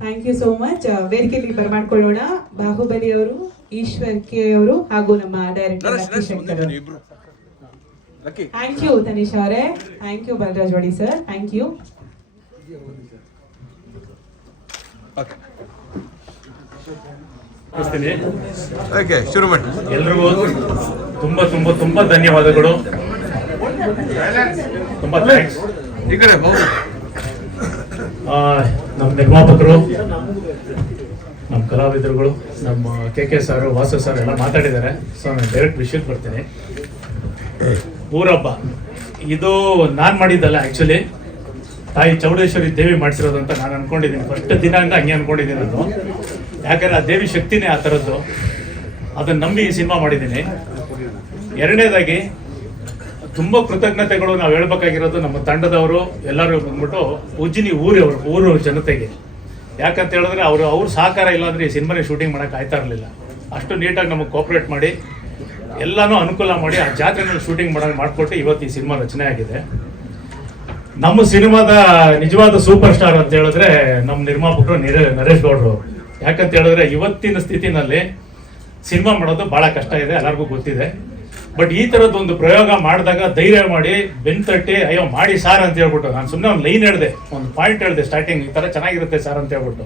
Thank you so much. ವೇದಿಕೆಯಲ್ಲಿ ಬರಮಾಡ್ಕೊಳ್ಳೋಣ ಬಾಹುಬಲಿ ಅವರು, ಈಶ್ವರ್ ಕೆ ಅವರು ಹಾಗೂ ನಮ್ಮ director Shankar. Thank you Tanish ಅವರೇ, thank you Balaraj Vadi sir, thank you. ಶುರು ಮಾಡಿ. ಎಲ್ರಿಗೂ ತುಂಬಾ ತುಂಬಾ ತುಂಬಾ ಧನ್ಯವಾದಗಳು, ತುಂಬಾ ಥ್ಯಾಂಕ್ಸ್. ಈ ಕಡೆ ನಮ್ಮ ನಿರ್ಮಾಪಕರು, ನಮ್ಮ ಕಲಾವಿದರುಗಳು, ನಮ್ಮ ಕೆ ಸರ್, ವಾಸು ಸರ್ ಎಲ್ಲ ಮಾತಾಡಿದ್ದಾರೆ. ಸೊ ನಾನು ಡೈರೆಕ್ಟ್ ವಿಷಯಕ್ಕೆ ಬರ್ತೀನಿ. ಊರಬ್ಬ ಇದು ನಾನು ಮಾಡಿದ್ದಲ್ಲ, ಆ್ಯಕ್ಚುಲಿ ತಾಯಿ ಚೌಡೇಶ್ವರಿ ದೇವಿ ಮಾಡಿಸಿರೋದು ಅಂತ ನಾನು ಅನ್ಕೊಂಡಿದ್ದೀನಿ. ಫಸ್ಟ್ ದಿನ ಅಂತ ಹಂಗೆ ಅನ್ಕೊಂಡಿದ್ದೀನಿ ನಾನು, ಯಾಕಂದ್ರೆ ಆ ದೇವಿ ಶಕ್ತಿನೇ ಆ ಥರದ್ದು. ಅದನ್ನು ನಂಬಿ ಈ ಸಿನಿಮಾ ಮಾಡಿದ್ದೀನಿ. ಎರಡನೇದಾಗಿ ತುಂಬ ಕೃತಜ್ಞತೆಗಳು ನಾವು ಹೇಳ್ಬೇಕಾಗಿರೋದು ನಮ್ಮ ತಂಡದವರು ಎಲ್ಲರೂ ಬಂದ್ಬಿಟ್ಟು ಉಜ್ಜಿನಿ ಊರು ಜನತೆಗೆ. ಯಾಕಂತ ಹೇಳಿದ್ರೆ ಅವ್ರ ಸಹಕಾರ ಇಲ್ಲಾಂದ್ರೆ ಈ ಸಿನಿಮಾನೇ ಶೂಟಿಂಗ್ ಮಾಡೋಕೆ ಆಯ್ತಾ ಇರಲಿಲ್ಲ. ಅಷ್ಟು ನೀಟಾಗಿ ನಮಗೆ ಕೋಆಪ್ರೇಟ್ ಮಾಡಿ ಎಲ್ಲನೂ ಅನುಕೂಲ ಮಾಡಿ ಆ ಜಾತ್ರೆನಲ್ಲಿ ಶೂಟಿಂಗ್ ಮಾಡಿಕೊಟ್ಟು ಇವತ್ತು ಈ ಸಿನಿಮಾ ರಚನೆ ಆಗಿದೆ. ನಮ್ಮ ಸಿನಿಮಾದ ನಿಜವಾದ ಸೂಪರ್ ಸ್ಟಾರ್ ಅಂತ ಹೇಳಿದ್ರೆ ನಮ್ಮ ನಿರ್ಮಾಪಕರು ನರೇಶ್ ಗೌಡ್ರು. ಯಾಕಂತ ಹೇಳಿದ್ರೆ ಇವತ್ತಿನ ಸ್ಥಿತಿನಲ್ಲಿ ಸಿನಿಮಾ ಮಾಡೋದು ಭಾಳ ಕಷ್ಟ ಇದೆ, ಎಲ್ಲರಿಗೂ ಗೊತ್ತಿದೆ. ಬಟ್ ಈ ಥರದ್ದೊಂದು ಪ್ರಯೋಗ ಮಾಡಿದಾಗ ಧೈರ್ಯ ಮಾಡಿ ಬೆನ್ತಟ್ಟಿ ಅಯ್ಯೋ ಮಾಡಿ ಸಾರ್ ಅಂತ ಹೇಳ್ಬಿಟ್ಟು, ನಾನು ಸುಮ್ಮನೆ ಒಂದು ಲೈನ್ ಹೇಳಿದೆ, ಒಂದು ಪಾಯಿಂಟ್ ಹೇಳಿದೆ ಸ್ಟಾರ್ಟಿಂಗ್, ಈ ಥರ ಚೆನ್ನಾಗಿರುತ್ತೆ ಸರ್ ಅಂತ ಹೇಳ್ಬಿಟ್ಟು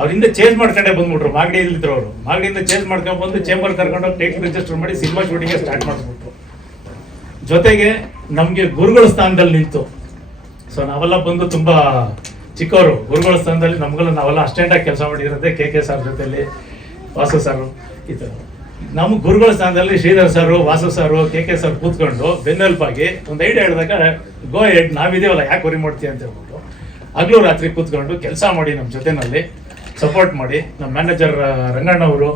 ಅವರಿಂದ ಚೇಂಜ್ ಮಾಡ್ಕೊಂಡೇ ಬಂದ್ಬಿಟ್ರು. ಮಾಗಡಿಯಲ್ಲಿದ್ರು ಅವರು, ಮಾಗಡಿಯಿಂದ ಚೇಂಜ್ ಮಾಡ್ಕೊಂಡು ಬಂದು ಚೇಂಬರ್ ಕರ್ಕೊಂಡು ಟೇಕ್ ರಿಜಿಸ್ಟರ್ ಮಾಡಿ ಸಿನಿಮಾ ಶೂಟಿಂಗ್ಗೆ ಸ್ಟಾರ್ಟ್ ಮಾಡಿಸ್ಬಿಟ್ರು. ಜೊತೆಗೆ ನಮಗೆ ಗುರುಗಳ ಸ್ಥಾನದಲ್ಲಿ ನಿಂತು, ಸೊ ನಾವೆಲ್ಲ ಬಂದು ತುಂಬ ಚಿಕ್ಕವರು, ಗುರುಗಳ ಸ್ಥಾನದಲ್ಲಿ ನಮ್ಗೆಲ್ಲ ನಾವೆಲ್ಲ ಅಸ್ಟೆಂಟಾಗಿ ಕೆಲಸ ಮಾಡಿರೋದೇ ಕೆ ಸರ್ ಜೊತೆಲಿ, ವಾಸು ಸಾರು, ಈ ಥರ ನಮ್ಮ ಗುರುಗಳ ಸ್ಥಾನದಲ್ಲಿ ಶ್ರೀಧರ್ ಸರ್, ವಾಸು ಸಾರು, ಕೆ ಸರ್ ಕೂತ್ಕೊಂಡು ಬೆನ್ನೆಲ್ಪಾಗಿ ಒಂದು ಐಡಿಯಾ ಹೇಳಿದಾಗ ಗೋ ಹೆಡ್, ನಾವಿದೇವಲ್ಲ ಯಾಕೆ ವರಿ ಮಾಡ್ತೀವಿ ಅಂತ ಹೇಳ್ಬಿಟ್ಟು ಹಗಲು ರಾತ್ರಿ ಕೂತ್ಕೊಂಡು ಕೆಲಸ ಮಾಡಿ ನಮ್ಮ ಜೊತೆನಲ್ಲಿ ಸಪೋರ್ಟ್ ಮಾಡಿ ನಮ್ಮ ಮ್ಯಾನೇಜರ್ ರಂಗಣ್ಣ ಅವರು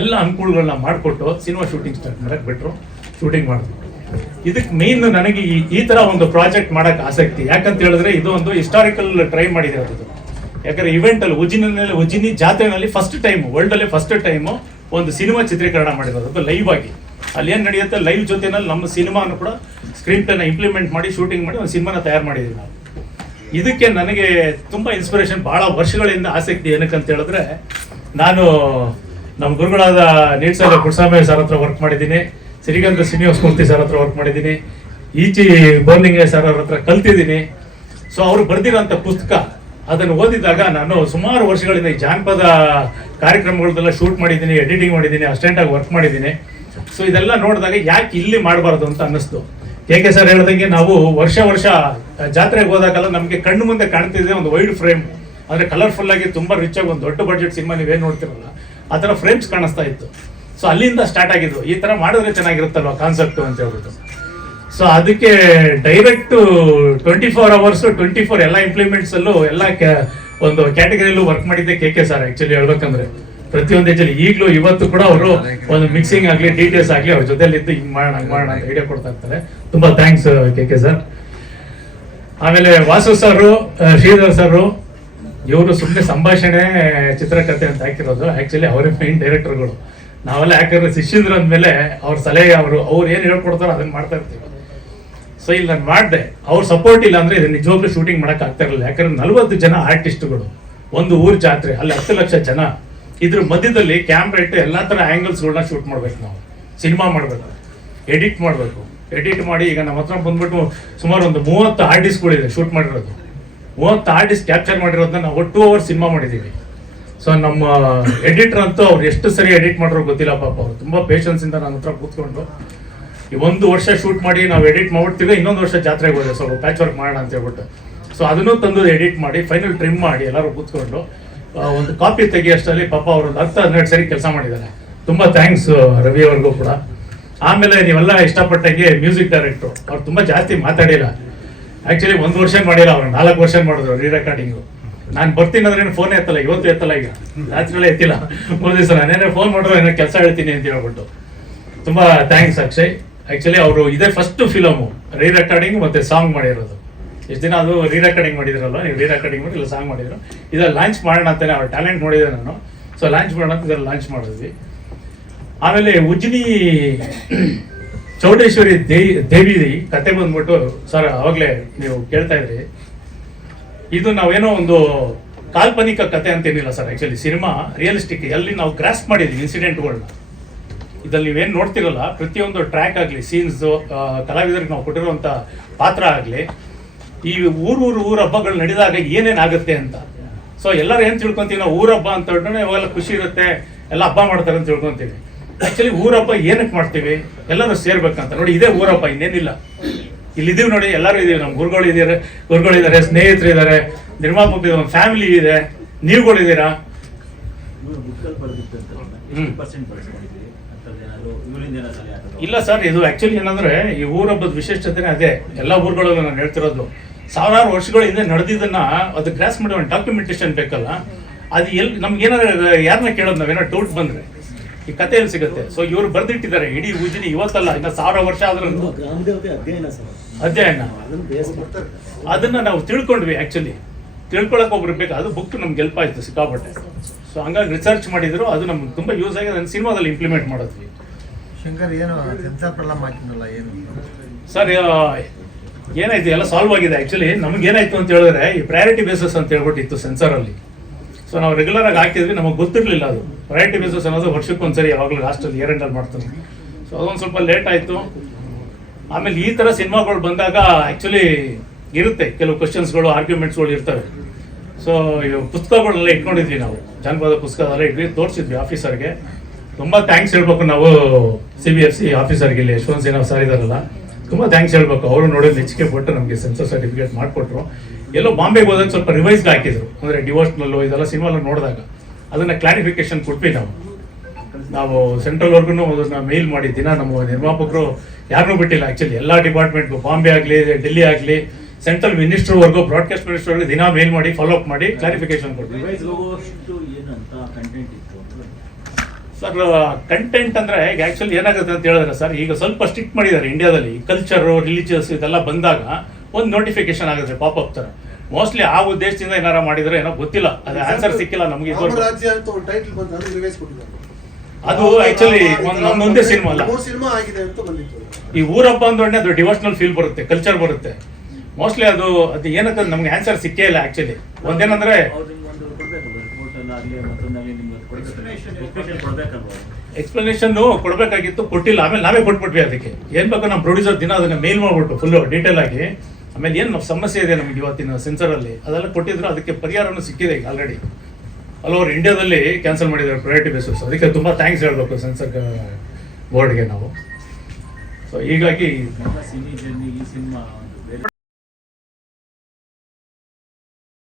ಎಲ್ಲ ಅನುಕೂಲಗಳನ್ನ ಮಾಡಿಕೊಟ್ಟು ಸಿನಿಮಾ ಶೂಟಿಂಗ್ ಸ್ಟಾರ್ಟ್ ಮಾಡಕ್ಕೆ ಬಿಟ್ಟರು. ಶೂಟಿಂಗ್ ಮಾಡಿದ್ರು. ಇದಕ್ಕೆ ಮೇನ್ ನನಗೆ ಈ ಥರ ಒಂದು ಪ್ರಾಜೆಕ್ಟ್ ಮಾಡೋಕ್ಕೆ ಆಸಕ್ತಿ. ಯಾಕಂತ ಹೇಳಿದ್ರೆ ಇದು ಒಂದು ಹಿಸ್ಟಾರಿಕಲ್ ಟ್ರೈ ಮಾಡಿದೆ ಅದು. ಯಾಕಂದ್ರೆ ಇವೆಂಟಲ್ಲಿ ಉಜ್ಜಿನಿ ಜಾತ್ರೆನಲ್ಲಿ ಫಸ್ಟ್ ಟೈಮು, ವರ್ಲ್ಡಲ್ಲಿ ಫಸ್ಟ್ ಟೈಮು ಒಂದು ಸಿನಿಮಾ ಚಿತ್ರೀಕರಣ ಮಾಡಿರೋದು, ಅದು ಲೈವ್ ಆಗಿ. ಅಲ್ಲಿ ಏನು ನಡೆಯುತ್ತೆ, ಲೈವ್ ಜೊತೆನಲ್ಲಿ ನಮ್ಮ ಸಿನಿಮಾನು ಕೂಡ ಸ್ಕ್ರೀನ್ ಪ್ಲೇನ ಇಂಪ್ಲಿಮೆಂಟ್ ಮಾಡಿ ಶೂಟಿಂಗ್ ಮಾಡಿ ಒಂದು ಸಿನಿಮಾನ ತಯಾರು ಮಾಡಿದ್ದೀವಿ ನಾವು. ಇದಕ್ಕೆ ನನಗೆ ತುಂಬ ಇನ್ಸ್ಪಿರೇಷನ್, ಭಾಳ ವರ್ಷಗಳಿಂದ ಆಸಕ್ತಿ. ಏನಕ್ಕಂತ ಹೇಳಿದ್ರೆ ನಾನು ನಮ್ಮ ಗುರುಗಳಾದ ನೀಡ್ಸಲ ಕುಡ್ಸಾಮೆ ಸರ್ ಹತ್ರ ವರ್ಕ್ ಮಾಡಿದ್ದೀನಿ, ಸಿರಿಗಂಧ ಶ್ರೀನಿವಾಸ ಮೂರ್ತಿ ಸರ್ ಹತ್ರ ವರ್ಕ್ ಮಾಡಿದ್ದೀನಿ, ಈಚಿ ಬೋರ್ಲಿಂಗೆ ಸರ್ ಅವ್ರ ಹತ್ರ ಕಲ್ತಿದ್ದೀನಿ. ಸೊ ಅವರು ಬರೆದಿರೋಂಥ ಪುಸ್ತಕ ಅದನ್ನು ಓದಿದಾಗ ನಾನು ಸುಮಾರು ವರ್ಷಗಳಿಂದ ಈ ಜಾನಪದ ಕಾರ್ಯಕ್ರಮಗಳನ್ನೆಲ್ಲ ಶೂಟ್ ಮಾಡಿದ್ದೀನಿ, ಎಡಿಟಿಂಗ್ ಮಾಡಿದ್ದೀನಿ, ಅಸ್ಟೆಂಟಾಗಿ ವರ್ಕ್ ಮಾಡಿದ್ದೀನಿ. ಸೊ ಇದೆಲ್ಲ ನೋಡಿದಾಗ ಯಾಕೆ ಇಲ್ಲಿ ಮಾಡಬಾರ್ದು ಅಂತ ಅನ್ನಿಸ್ತು. ಕೆ ಸರ್ ಹೇಳ್ದಂಗೆ ನಾವು ವರ್ಷ ಜಾತ್ರೆಗೆ ಹೋದಾಗೆಲ್ಲ ನಮಗೆ ಕಣ್ಣು ಮುಂದೆ ಕಾಣ್ತಿದೆ ಒಂದು ವೈಡ್ ಫ್ರೇಮ್, ಅಂದರೆ ಕಲರ್ಫುಲ್ ಆಗಿ ತುಂಬ ರಿಚ್ ಆಗಿ ಒಂದು ದೊಡ್ಡ ಬಡ್ಜೆಟ್ ಸಿನಿಮಾ ನೀವೇನು ನೋಡ್ತಿರಲ್ಲ ಆ ಥರ ಫ್ರೇಮ್ಸ್ ಕಾಣಿಸ್ತಾ ಇತ್ತು. ಸೊ ಅಲ್ಲಿಂದ ಸ್ಟಾರ್ಟ್ ಆಗಿದ್ದು, ಈ ಥರ ಮಾಡಿದ್ರೆ ಚೆನ್ನಾಗಿರುತ್ತಲ್ವ ಕಾನ್ಸೆಪ್ಟು ಅಂತ ಹೇಳ್ಬಿಟ್ಟು. ಸೊ ಅದಕ್ಕೆ ಡೈರೆಕ್ಟು 24 hours 24 ಎಲ್ಲ ಇಂಪ್ಲಿಮೆಂಟ್ಸಲ್ಲೂ ಎಲ್ಲ ಒಂದು ಕ್ಯಾಟಗರಿಯಲ್ಲೂ ವರ್ಕ್ ಮಾಡಿದ್ದೆ ಕೆ ಸರ್. ಆ್ಯಕ್ಚುಲಿ ಹೇಳ್ಬೇಕಂದ್ರೆ ಪ್ರತಿಯೊಂದು ಏಜಲ್ಲಿ ಈಗಲೂ ಇವತ್ತು ಕೂಡ ಅವರು ಒಂದು ಮಿಕ್ಸಿಂಗ್ ಆಗಲಿ ಡೀಟೇಲ್ಸ್ ಆಗಲಿ ಅವ್ರ ಜೊತೆಲಿದ್ದು ಹಿಂಗೆ ಮಾಡೋಣ ಹಂಗೆ ಮಾಡೋಣ ಅಂತ ಐಡಿಯಾ ಕೊಡ್ತಾ ಇರ್ತಾರೆ. ತುಂಬ ಥ್ಯಾಂಕ್ಸ್ ಕೆ ಸರ್. ಆಮೇಲೆ ವಾಸು ಸರು, ಶ್ರೀಧರ್ ಸರು, ಇವರು ಸುಮ್ಮನೆ ಸಂಭಾಷಣೆ ಚಿತ್ರಕಥೆ ಅಂತ ಹಾಕಿರೋದು. ಆ್ಯಕ್ಚುಲಿ ಅವರೇ ಮೈನ್ ಡೈರೆಕ್ಟರ್ಗಳು. ನಾವೆಲ್ಲ ಯಾಕಂದ್ರೆ ಶಿಷ್ಯಂದ್ರ ಅಂದಮೇಲೆ ಅವ್ರ ಸಲಹೆ ಅವ್ರು ಏನು ಹೇಳ್ಕೊಡ್ತಾರೋ ಅದನ್ನು ಮಾಡ್ತಾ ಇರ್ತೀವಿ. ಸೊ ಇಲ್ಲಿ ನಾನು ಮಾಡಿದೆ, ಅವ್ರ ಸಪೋರ್ಟ್ ಇಲ್ಲ ಅಂದರೆ ಇದು ನಿಜವಾಗ್ಲೂ ಶೂಟಿಂಗ್ ಮಾಡೋಕೆ ಆಗ್ತಾ ಇರಲಿಲ್ಲ. ಯಾಕಂದ್ರೆ 40 ಜನ ಆರ್ಟಿಸ್ಟ್ಗಳು, ಒಂದು ಊರು ಜಾತ್ರೆ, ಅಲ್ಲಿ 10 ಲಕ್ಷ ಜನ, ಇದ್ರ ಮಧ್ಯದಲ್ಲಿ ಕ್ಯಾಮ್ರಾ ಇಟ್ಟು ಎಲ್ಲ ಥರ ಆ್ಯಂಗಲ್ಸ್ಗಳನ್ನ ಶೂಟ್ ಮಾಡ್ಬೇಕು. ನಾವು ಸಿನಿಮಾ ಮಾಡಬೇಕು, ಎಡಿಟ್ ಮಾಡಬೇಕು. ಎಡಿಟ್ ಮಾಡಿ ಈಗ ನಮ್ಮ ಹತ್ರ ಬಂದ್ಬಿಟ್ಟು ಸುಮಾರು ಒಂದು 30 ಆರ್ಟಿಸ್ಟ್ಗಳಿದೆ ಶೂಟ್ ಮಾಡಿರೋದು. 30 ಆರ್ಟಿಸ್ಟ್ ಕ್ಯಾಪ್ಚರ್ ಮಾಡಿರೋದನ್ನ ನಾವು 2 hours ಸಿನಿಮಾ ಮಾಡಿದ್ದೀವಿ. ಸೊ ನಮ್ಮ ಎಡಿಟರ್ ಅಂತೂ ಅವ್ರು ಎಷ್ಟು ಸರಿ ಎಡಿಟ್ ಮಾಡಿರೋ ಗೊತ್ತಿಲ್ಲ ಪಾಪ. ಅವ್ರು ತುಂಬ ಪೇಷನ್ಸಿಂದ ನನ್ನ ಹತ್ರ ಕೂತ್ಕೊಂಡು ಈ 1 ವರ್ಷ ಶೂಟ್ ಮಾಡಿ ನಾವು ಎಡಿಟ್ ಮಾಡ್ಬಿಡ್ತೀವಿ, ಇನ್ನೊಂದು ವರ್ಷ ಜಾತ್ರೆಗೆ ಹೋದೆ ಸ್ವಲ್ಪ ಪ್ಯಾಚ್ ವರ್ಕ್ ಮಾಡೋಣ ಅಂತ ಹೇಳ್ಬಿಟ್ಟು. ಸೊ ಅದನ್ನು ತಂದು ಎಡಿಟ್ ಮಾಡಿ ಫೈನಲ್ ಟ್ರಿಮ್ ಮಾಡಿ ಎಲ್ಲರೂ ಕೂತ್ಕೊಂಡು ಒಂದು ಕಾಪಿ ತೆಗಿಯೋಷ್ಟರಲ್ಲಿ ಪಾಪ ಅವರು 10-12 ಸರಿ ಕೆಲಸ ಮಾಡಿದ್ದಾರೆ. ತುಂಬ ಥ್ಯಾಂಕ್ಸ್ ರವಿ ಅವ್ರಿಗೂ ಕೂಡ. ಆಮೇಲೆ ನೀವೆಲ್ಲ ಇಷ್ಟಪಟ್ಟಂಗೆ ಮ್ಯೂಸಿಕ್ ಡೈರೆಕ್ಟ್ರು ಅವ್ರು ತುಂಬ ಜಾಸ್ತಿ ಮಾತಾಡಿಲ್ಲ. ಆ್ಯಕ್ಚುಲಿ 1 ವರ್ಷ ಮಾಡಿಲ್ಲ, ಅವ್ರು 4 ವರ್ಷ ಮಾಡಿದ್ರು ರೀ ರೆಕಾರ್ಡಿಂಗು. ನಾನು ಬರ್ತೀನಿ ಅಂದ್ರೆ ಫೋನ್ ಎತ್ತಲ್ಲ, ಇವತ್ತು ಎತ್ತಲ್ಲ, ಈಗ ರಾತ್ರಿಗಳೇ ಎತ್ತಿಲ್ಲ. 3 ದಿವಸ ನಾನೇನೋ ಫೋನ್ ಮಾಡಿದ್ರು ಏನೋ ಕೆಲಸ ಹೇಳ್ತೀನಿ ಅಂತ ಹೇಳ್ಬಿಟ್ಟು. ತುಂಬ ಥ್ಯಾಂಕ್ಸ್ ಅಕ್ಷಯ್. ಆ್ಯಕ್ಚುಲಿ ಅವರು ಇದೇ ಫಸ್ಟ್ ಫಿಲಮು ರೀ ರೆಕಾರ್ಡಿಂಗ್ ಮತ್ತು ಸಾಂಗ್ ಮಾಡಿರೋದು. ಎಷ್ಟು ದಿನ ಅದು ರೀ ರೆಕಾರ್ಡಿಂಗ್ ಮಾಡಿದ್ರಲ್ವ, ನೀವು ರೀ ರೆಕಾರ್ಡಿಂಗ್ ಮಾಡಿ ಇಲ್ಲ ಸಾಂಗ್ ಮಾಡಿದ್ರು. ಇದರಲ್ಲಿ ಲಾಂಚ್ ಮಾಡೋಣ ಅಂತಾನೆ ಅವ್ರ ಟ್ಯಾಲೆಂಟ್ ನೋಡಿದೆ ನಾನು. ಸೊ ಲಾಂಚ್ ಮಾಡೋಣ ಅಂತ ಇದರಲ್ಲಿ ಲಾಂಚ್ ಮಾಡಿದ್ವಿ. ಆಮೇಲೆ ಉಜ್ಜಿನಿ ಚೌಡೇಶ್ವರಿ ದೇವಿ ಕತೆ ಬಂದ್ಬಿಟ್ಟು ಸರ್ ಅವಾಗಲೇ ನೀವು ಕೇಳ್ತಾ ಇದ್ರಿ, ಇದು ನಾವೇನೋ ಒಂದು ಕಾಲ್ಪನಿಕ ಕತೆ ಅಂತೇನಿಲ್ಲ ಸರ್. ಆ್ಯಕ್ಚುಲಿ ಸಿನಿಮಾ ರಿಯಲಿಸ್ಟಿಕ್, ಎಲ್ಲಿ ನಾವು ಗ್ರಾಸ್ಪ್ ಮಾಡಿದ್ವಿ ಇನ್ಸಿಡೆಂಟ್ಗಳನ್ನ. ಇದ್ರಲ್ಲಿ ನೀವೇನು ನೋಡ್ತಿರಲ್ಲ, ಪ್ರತಿಯೊಂದು ಟ್ರ್ಯಾಕ್ ಆಗಲಿ, ಸೀನ್ಸು, ಕಲಾವಿದರಿಗೆ ನಾವು ಕೊಟ್ಟಿರುವಂಥ ಪಾತ್ರ ಆಗಲಿ, ಈ ಊರು ಹಬ್ಬಗಳು ನಡೆದಾಗ ಏನೇನಾಗುತ್ತೆ ಅಂತ. ಸೊ ಎಲ್ಲರೂ ಏನು ತಿಳ್ಕೊತೀವಿ ನಾವು, ಊರ ಹಬ್ಬ ಅಂತ ಹೇಳಿದ್ರೆ ಇವಾಗೆಲ್ಲ ಖುಷಿ ಇರುತ್ತೆ, ಎಲ್ಲ ಹಬ್ಬ ಮಾಡ್ತಾರೆ ಅಂತ ತಿಳ್ಕೊತೀವಿ. ಆ್ಯಕ್ಚುಲಿ ಊರ ಹಬ್ಬ ಏನಕ್ಕೆ ಮಾಡ್ತೀವಿ, ಎಲ್ಲರೂ ಸೇರ್ಬೇಕಂತ. ನೋಡಿ ಇದೇ ಊರ ಹಬ್ಬ, ಇನ್ನೇನಿಲ್ಲ. ಇಲ್ಲಿದ್ದೀವಿ ನೋಡಿ, ಎಲ್ಲರೂ ಇದೀವಿ, ನಮ್ಮ ಗುರುಗಳಿದ್ದಾರೆ, ಸ್ನೇಹಿತರು ಇದ್ದಾರೆ, ನಿರ್ಮಾಪಕ ಒಂದು ಫ್ಯಾಮಿಲಿ ಇದೆ, ನೀವುಗಳಿದ್ದೀರಾ. ಇಲ್ಲ ಸರ್, ಇದು ಆ್ಯಕ್ಚುಲಿ ಏನಂದ್ರೆ ಈ ಊರ ಹಬ್ಬದ ವಿಶೇಷತೆನೇ ಅದೇ. ಎಲ್ಲ ಊರುಗಳಲ್ಲೂ ನಾನು ಹೇಳ್ತಿರೋದು, ಸಾವಿರಾರು ವರ್ಷಗಳ ಹಿಂದೆ ನಡೆದಿದ್ದನ್ನ ಅದು ಗ್ರಾಸ್ ಮಾಡಿ ಒಂದು ಡಾಕ್ಯುಮೆಂಟೇಶನ್ ಬೇಕಲ್ಲ. ಅದು ಎಲ್ಲಿ ನಮ್ಗೆ ಏನಾದ್ರು ಯಾರನ್ನ ಕೇಳೋದು, ನಾವೇನೋ ಡೌಟ್ ಬಂದ್ರೆ ಈ ಕಥೆಯಲ್ಲಿ ಸಿಗುತ್ತೆ. ಸೊ ಇವರು ಬರ್ದಿಟ್ಟಿದ್ದಾರೆ ಇಡೀ ಉಜ್ಜಿನಿ, ಇವತ್ತಲ್ಲ ಇನ್ನು 1000 ವರ್ಷ ಆದ್ರೂ ಅಧ್ಯಯನ. ಅದನ್ನ ನಾವು ತಿಳ್ಕೊಂಡ್ವಿ. ಆ್ಯಕ್ಚುಲಿ ತಿಳ್ಕೊಳಕ್ ಒಬ್ರು ಬೇಕು, ಅದು ಬುಕ್ ನಮ್ಗೆ ಹೆಲ್ಪ್ ಆಯ್ತು ಸಿಕ್ಕಾಪಟ್ಟೆ. ಸೊ ಹಂಗಾಗಿ ರಿಸರ್ಚ್ ಮಾಡಿದ್ರು, ಅದು ನಮ್ಗೆ ತುಂಬ ಯೂಸ್ ಆಗಿ ಅದನ್ನು ಸಿನಿಮಾದಲ್ಲಿ ಇಂಪ್ಲಿಮೆಂಟ್ ಮಾಡಿದ್ವಿ. ಶಂಕರ್ ಏನು ಸೆನ್ಸಾರ್ ಪ್ರಾಬ್ಲಮ್ ಆಗಿದ್ನಲ್ಲ, ಏನು ಸರ್ ಏನಾಯ್ತು, ಎಲ್ಲ ಸಾಲ್ವ್ ಆಗಿದೆ. ಆ್ಯಕ್ಚುಲಿ ನಮ್ಗೆ ಏನಾಯ್ತು ಅಂತ ಹೇಳಿದ್ರೆ, ಈ ಪ್ರಯಾರಿಟಿ ಬೇಸಸ್ ಅಂತ ಹೇಳ್ಬಿಟ್ಟಿತ್ತು ಸೆನ್ಸಾರಲ್ಲಿ. ಸೊ ನಾವು ರೆಗ್ಯುಲರ್ ಆಗಿ ಹಾಕಿದ್ವಿ, ನಮಗೆ ಗೊತ್ತಿರಲಿಲ್ಲ ಅದು ಪ್ರಯಾರಿಟಿ ಬೇಸಸ್ ಅನ್ನೋದು ವರ್ಷಕ್ಕೊಂದ್ಸರಿ ಯಾವಾಗಲೂ ಲಾಸ್ಟಲ್ಲಿ ಇಯರ್ ಎಂಡಲ್ಲಿ ಮಾಡ್ತಾರೆ. ಸೊ ಅದೊಂದು ಸ್ವಲ್ಪ ಲೇಟ್ ಆಯಿತು. ಆಮೇಲೆ ಈ ಥರ ಸಿನಿಮಾಗಳು ಬಂದಾಗ ಆ್ಯಕ್ಚುಲಿ ಇರುತ್ತೆ ಕೆಲವು ಕ್ವಶನ್ಸ್ಗಳು, ಆರ್ಗ್ಯುಮೆಂಟ್ಸ್ಗಳು ಇರ್ತವೆ. ಸೊ ಪುಸ್ತಕಗಳನ್ನೆಲ್ಲ ಇಟ್ಕೊಂಡಿದ್ವಿ ನಾವು, ಜಾನಪದ ಪುಸ್ತಕದೆಲ್ಲ ಇಟ್ವಿ, ತೋರಿಸಿದ್ವಿ ಆಫೀಸರ್ಗೆ. ತುಂಬ ಥ್ಯಾಂಕ್ಸ್ ಹೇಳ್ಬೇಕು ನಾವು CBFC ಆಫೀಸರ್ಗೆ, ಇಲ್ಲಿ ಯಶವಂತ್ ಸಿನ್ಹಾ ಸರ್ ಇದಾರಲ್ಲ, ತುಂಬ ಥ್ಯಾಂಕ್ಸ್ ಹೇಳ್ಬೇಕು. ಅವರು ನೋಡೋದು ಹೆಚ್ಚಿಗೆ ಕೊಟ್ಟು ನಮಗೆ ಸೆನ್ಸರ್ ಸರ್ಟಿಫಿಕೇಟ್ ಮಾಡಿಕೊಟ್ರು. ಎಲ್ಲೋ ಬಾಂಬೆಗೆ ಹೋದಾಗ ಸ್ವಲ್ಪ ರಿವೈಸ್ಗೆ ಹಾಕಿದ್ರು, ಅಂದರೆ ಡಿವೋಷನಲ್ಲು ಇದೆಲ್ಲ ಸಿನಿಮಾಲ್ಲ ನೋಡಿದಾಗ ಅದನ್ನು ಕ್ಲಾರಿಫಿಕೇಶನ್ ಕೊಟ್ವಿ ನಾವು ಸೆಂಟ್ರಲ್ವರೆಗೂ ಅದನ್ನು ಮೇಲ್ ಮಾಡಿ ದಿನ ನಮ್ಮ ನಿರ್ಮಾಪಕರು ಯಾರನ್ನೂ ಬಿಟ್ಟಿಲ್ಲ. ಆ್ಯಕ್ಚುಲಿ ಎಲ್ಲ ಡಿಪಾರ್ಟ್ಮೆಂಟ್ಗೂ, ಬಾಂಬೆ ಆಗಲಿ, ಡೆಲ್ಲಿ ಆಗಲಿ, ಸೆಂಟ್ರಲ್ ಮಿನಿಸ್ಟ್ರ್ವರೆಗೂ, ಬ್ರಾಡ್ಕಾಸ್ಟ್ ಮಿನಿಸ್ಟ್ರ್ವರೆಗೂ ದಿನ ಮೇಲ್ ಮಾಡಿ ಫಾಲೋ ಅಪ್ ಮಾಡಿ ಕ್ಲಾರಿಫಿಕೇಶನ್ ಕೊಟ್ವಿ. ಸರ್ ಕಂಟೆಂಟ್ ಅಂದರೆ ಈಗ ಆ್ಯಕ್ಚುಲಿ ಏನಾಗುತ್ತೆ ಅಂತ ಹೇಳಿದ್ರೆ ಸರ್, ಈಗ ಸ್ವಲ್ಪ ಸ್ಟ್ರಿಕ್ಟ್ ಮಾಡಿದ್ದಾರೆ ಇಂಡಿಯಾದಲ್ಲಿ. ಕಲ್ಚರು, ರಿಲಿಜಿಯಸ್ ಇದೆಲ್ಲ ಬಂದಾಗ ಒಂದು ನೋಟಿಫಿಕೇಶನ್ ಆಗುತ್ತೆ ಪಾಪಪ್ ಥರ. ಮೋಸ್ಟ್ಲಿ ಆ ಉದ್ದೇಶದಿಂದ ಏನಾರ ಮಾಡಿದ್ರೆ ಏನೋ ಗೊತ್ತಿಲ್ಲ, ಅದು ಆನ್ಸರ್ ಸಿಕ್ಕಿಲ್ಲ ನಮಗೆ. ಅದು ಆ್ಯಕ್ಚುಲಿ ಒಂದೊಂದೇ ಸಿನಿಮಾ ಅಲ್ಲ, ಈ ಊರಪ್ಪ ಅಂದೊಡನೆ ಅದು ಡಿವೋಷನಲ್ ಫೀಲ್ ಬರುತ್ತೆ, ಕಲ್ಚರ್ ಬರುತ್ತೆ. ಮೋಸ್ಟ್ಲಿ ಅದು ಏನಂತ ನಮ್ಗೆ ಆನ್ಸರ್ ಸಿಕ್ಕೇ ಇಲ್ಲ. ಆ್ಯಕ್ಚುಲಿ ಒಂದೇನಂದ್ರೆ ಎಕ್ಸ್ಪ್ಲನೇಷನ್ ಕೊಡಬೇಕಾಗಿತ್ತು, ಕೊಟ್ಟಿಲ್ಲ. ಆಮೇಲೆ ನಾವೇ ಕೊಟ್ಬಿಟ್ವಿ. ಅದಕ್ಕೆ ಏನು ಬೇಕು ನಮ್ಮ ಪ್ರೊಡ್ಯೂಸರ್ ದಿನ ಅದನ್ನ ಮೇಲ್ ಮಾಡ್ಬಿಟ್ಟು ಫುಲ್ಲು ಡೀಟೇಲ್ ಆಗಿ, ಆಮೇಲೆ ಏನು ಸಮಸ್ಯೆ ಇದೆ ನಮಗೆ ಇವತ್ತಿನ ಸೆನ್ಸರಲ್ಲಿ ಅದೆಲ್ಲ ಕೊಟ್ಟಿದ್ರು. ಅದಕ್ಕೆ ಪರಿಹಾರನೂ ಸಿಕ್ಕಿದೆ ಈಗ ಆಲ್ರೆಡಿ. ಆಲ್ ಓವರ್ ಇಂಡಿಯಾದಲ್ಲಿ ಕ್ಯಾನ್ಸಲ್ ಮಾಡಿದ್ದಾರೆ ಪ್ರಯಾರಿಟಿ ಬೇಸಿಸ್. ಅದಕ್ಕೆ ತುಂಬ ಥ್ಯಾಂಕ್ಸ್ ಹೇಳಬೇಕು ಸೆನ್ಸರ್ ಬೋರ್ಡ್ಗೆ ನಾವು. ಸೊ ಹೀಗಾಗಿ ಸಿನಿ ಜರ್ನಿ ಈ ಸಿನಿಮಾ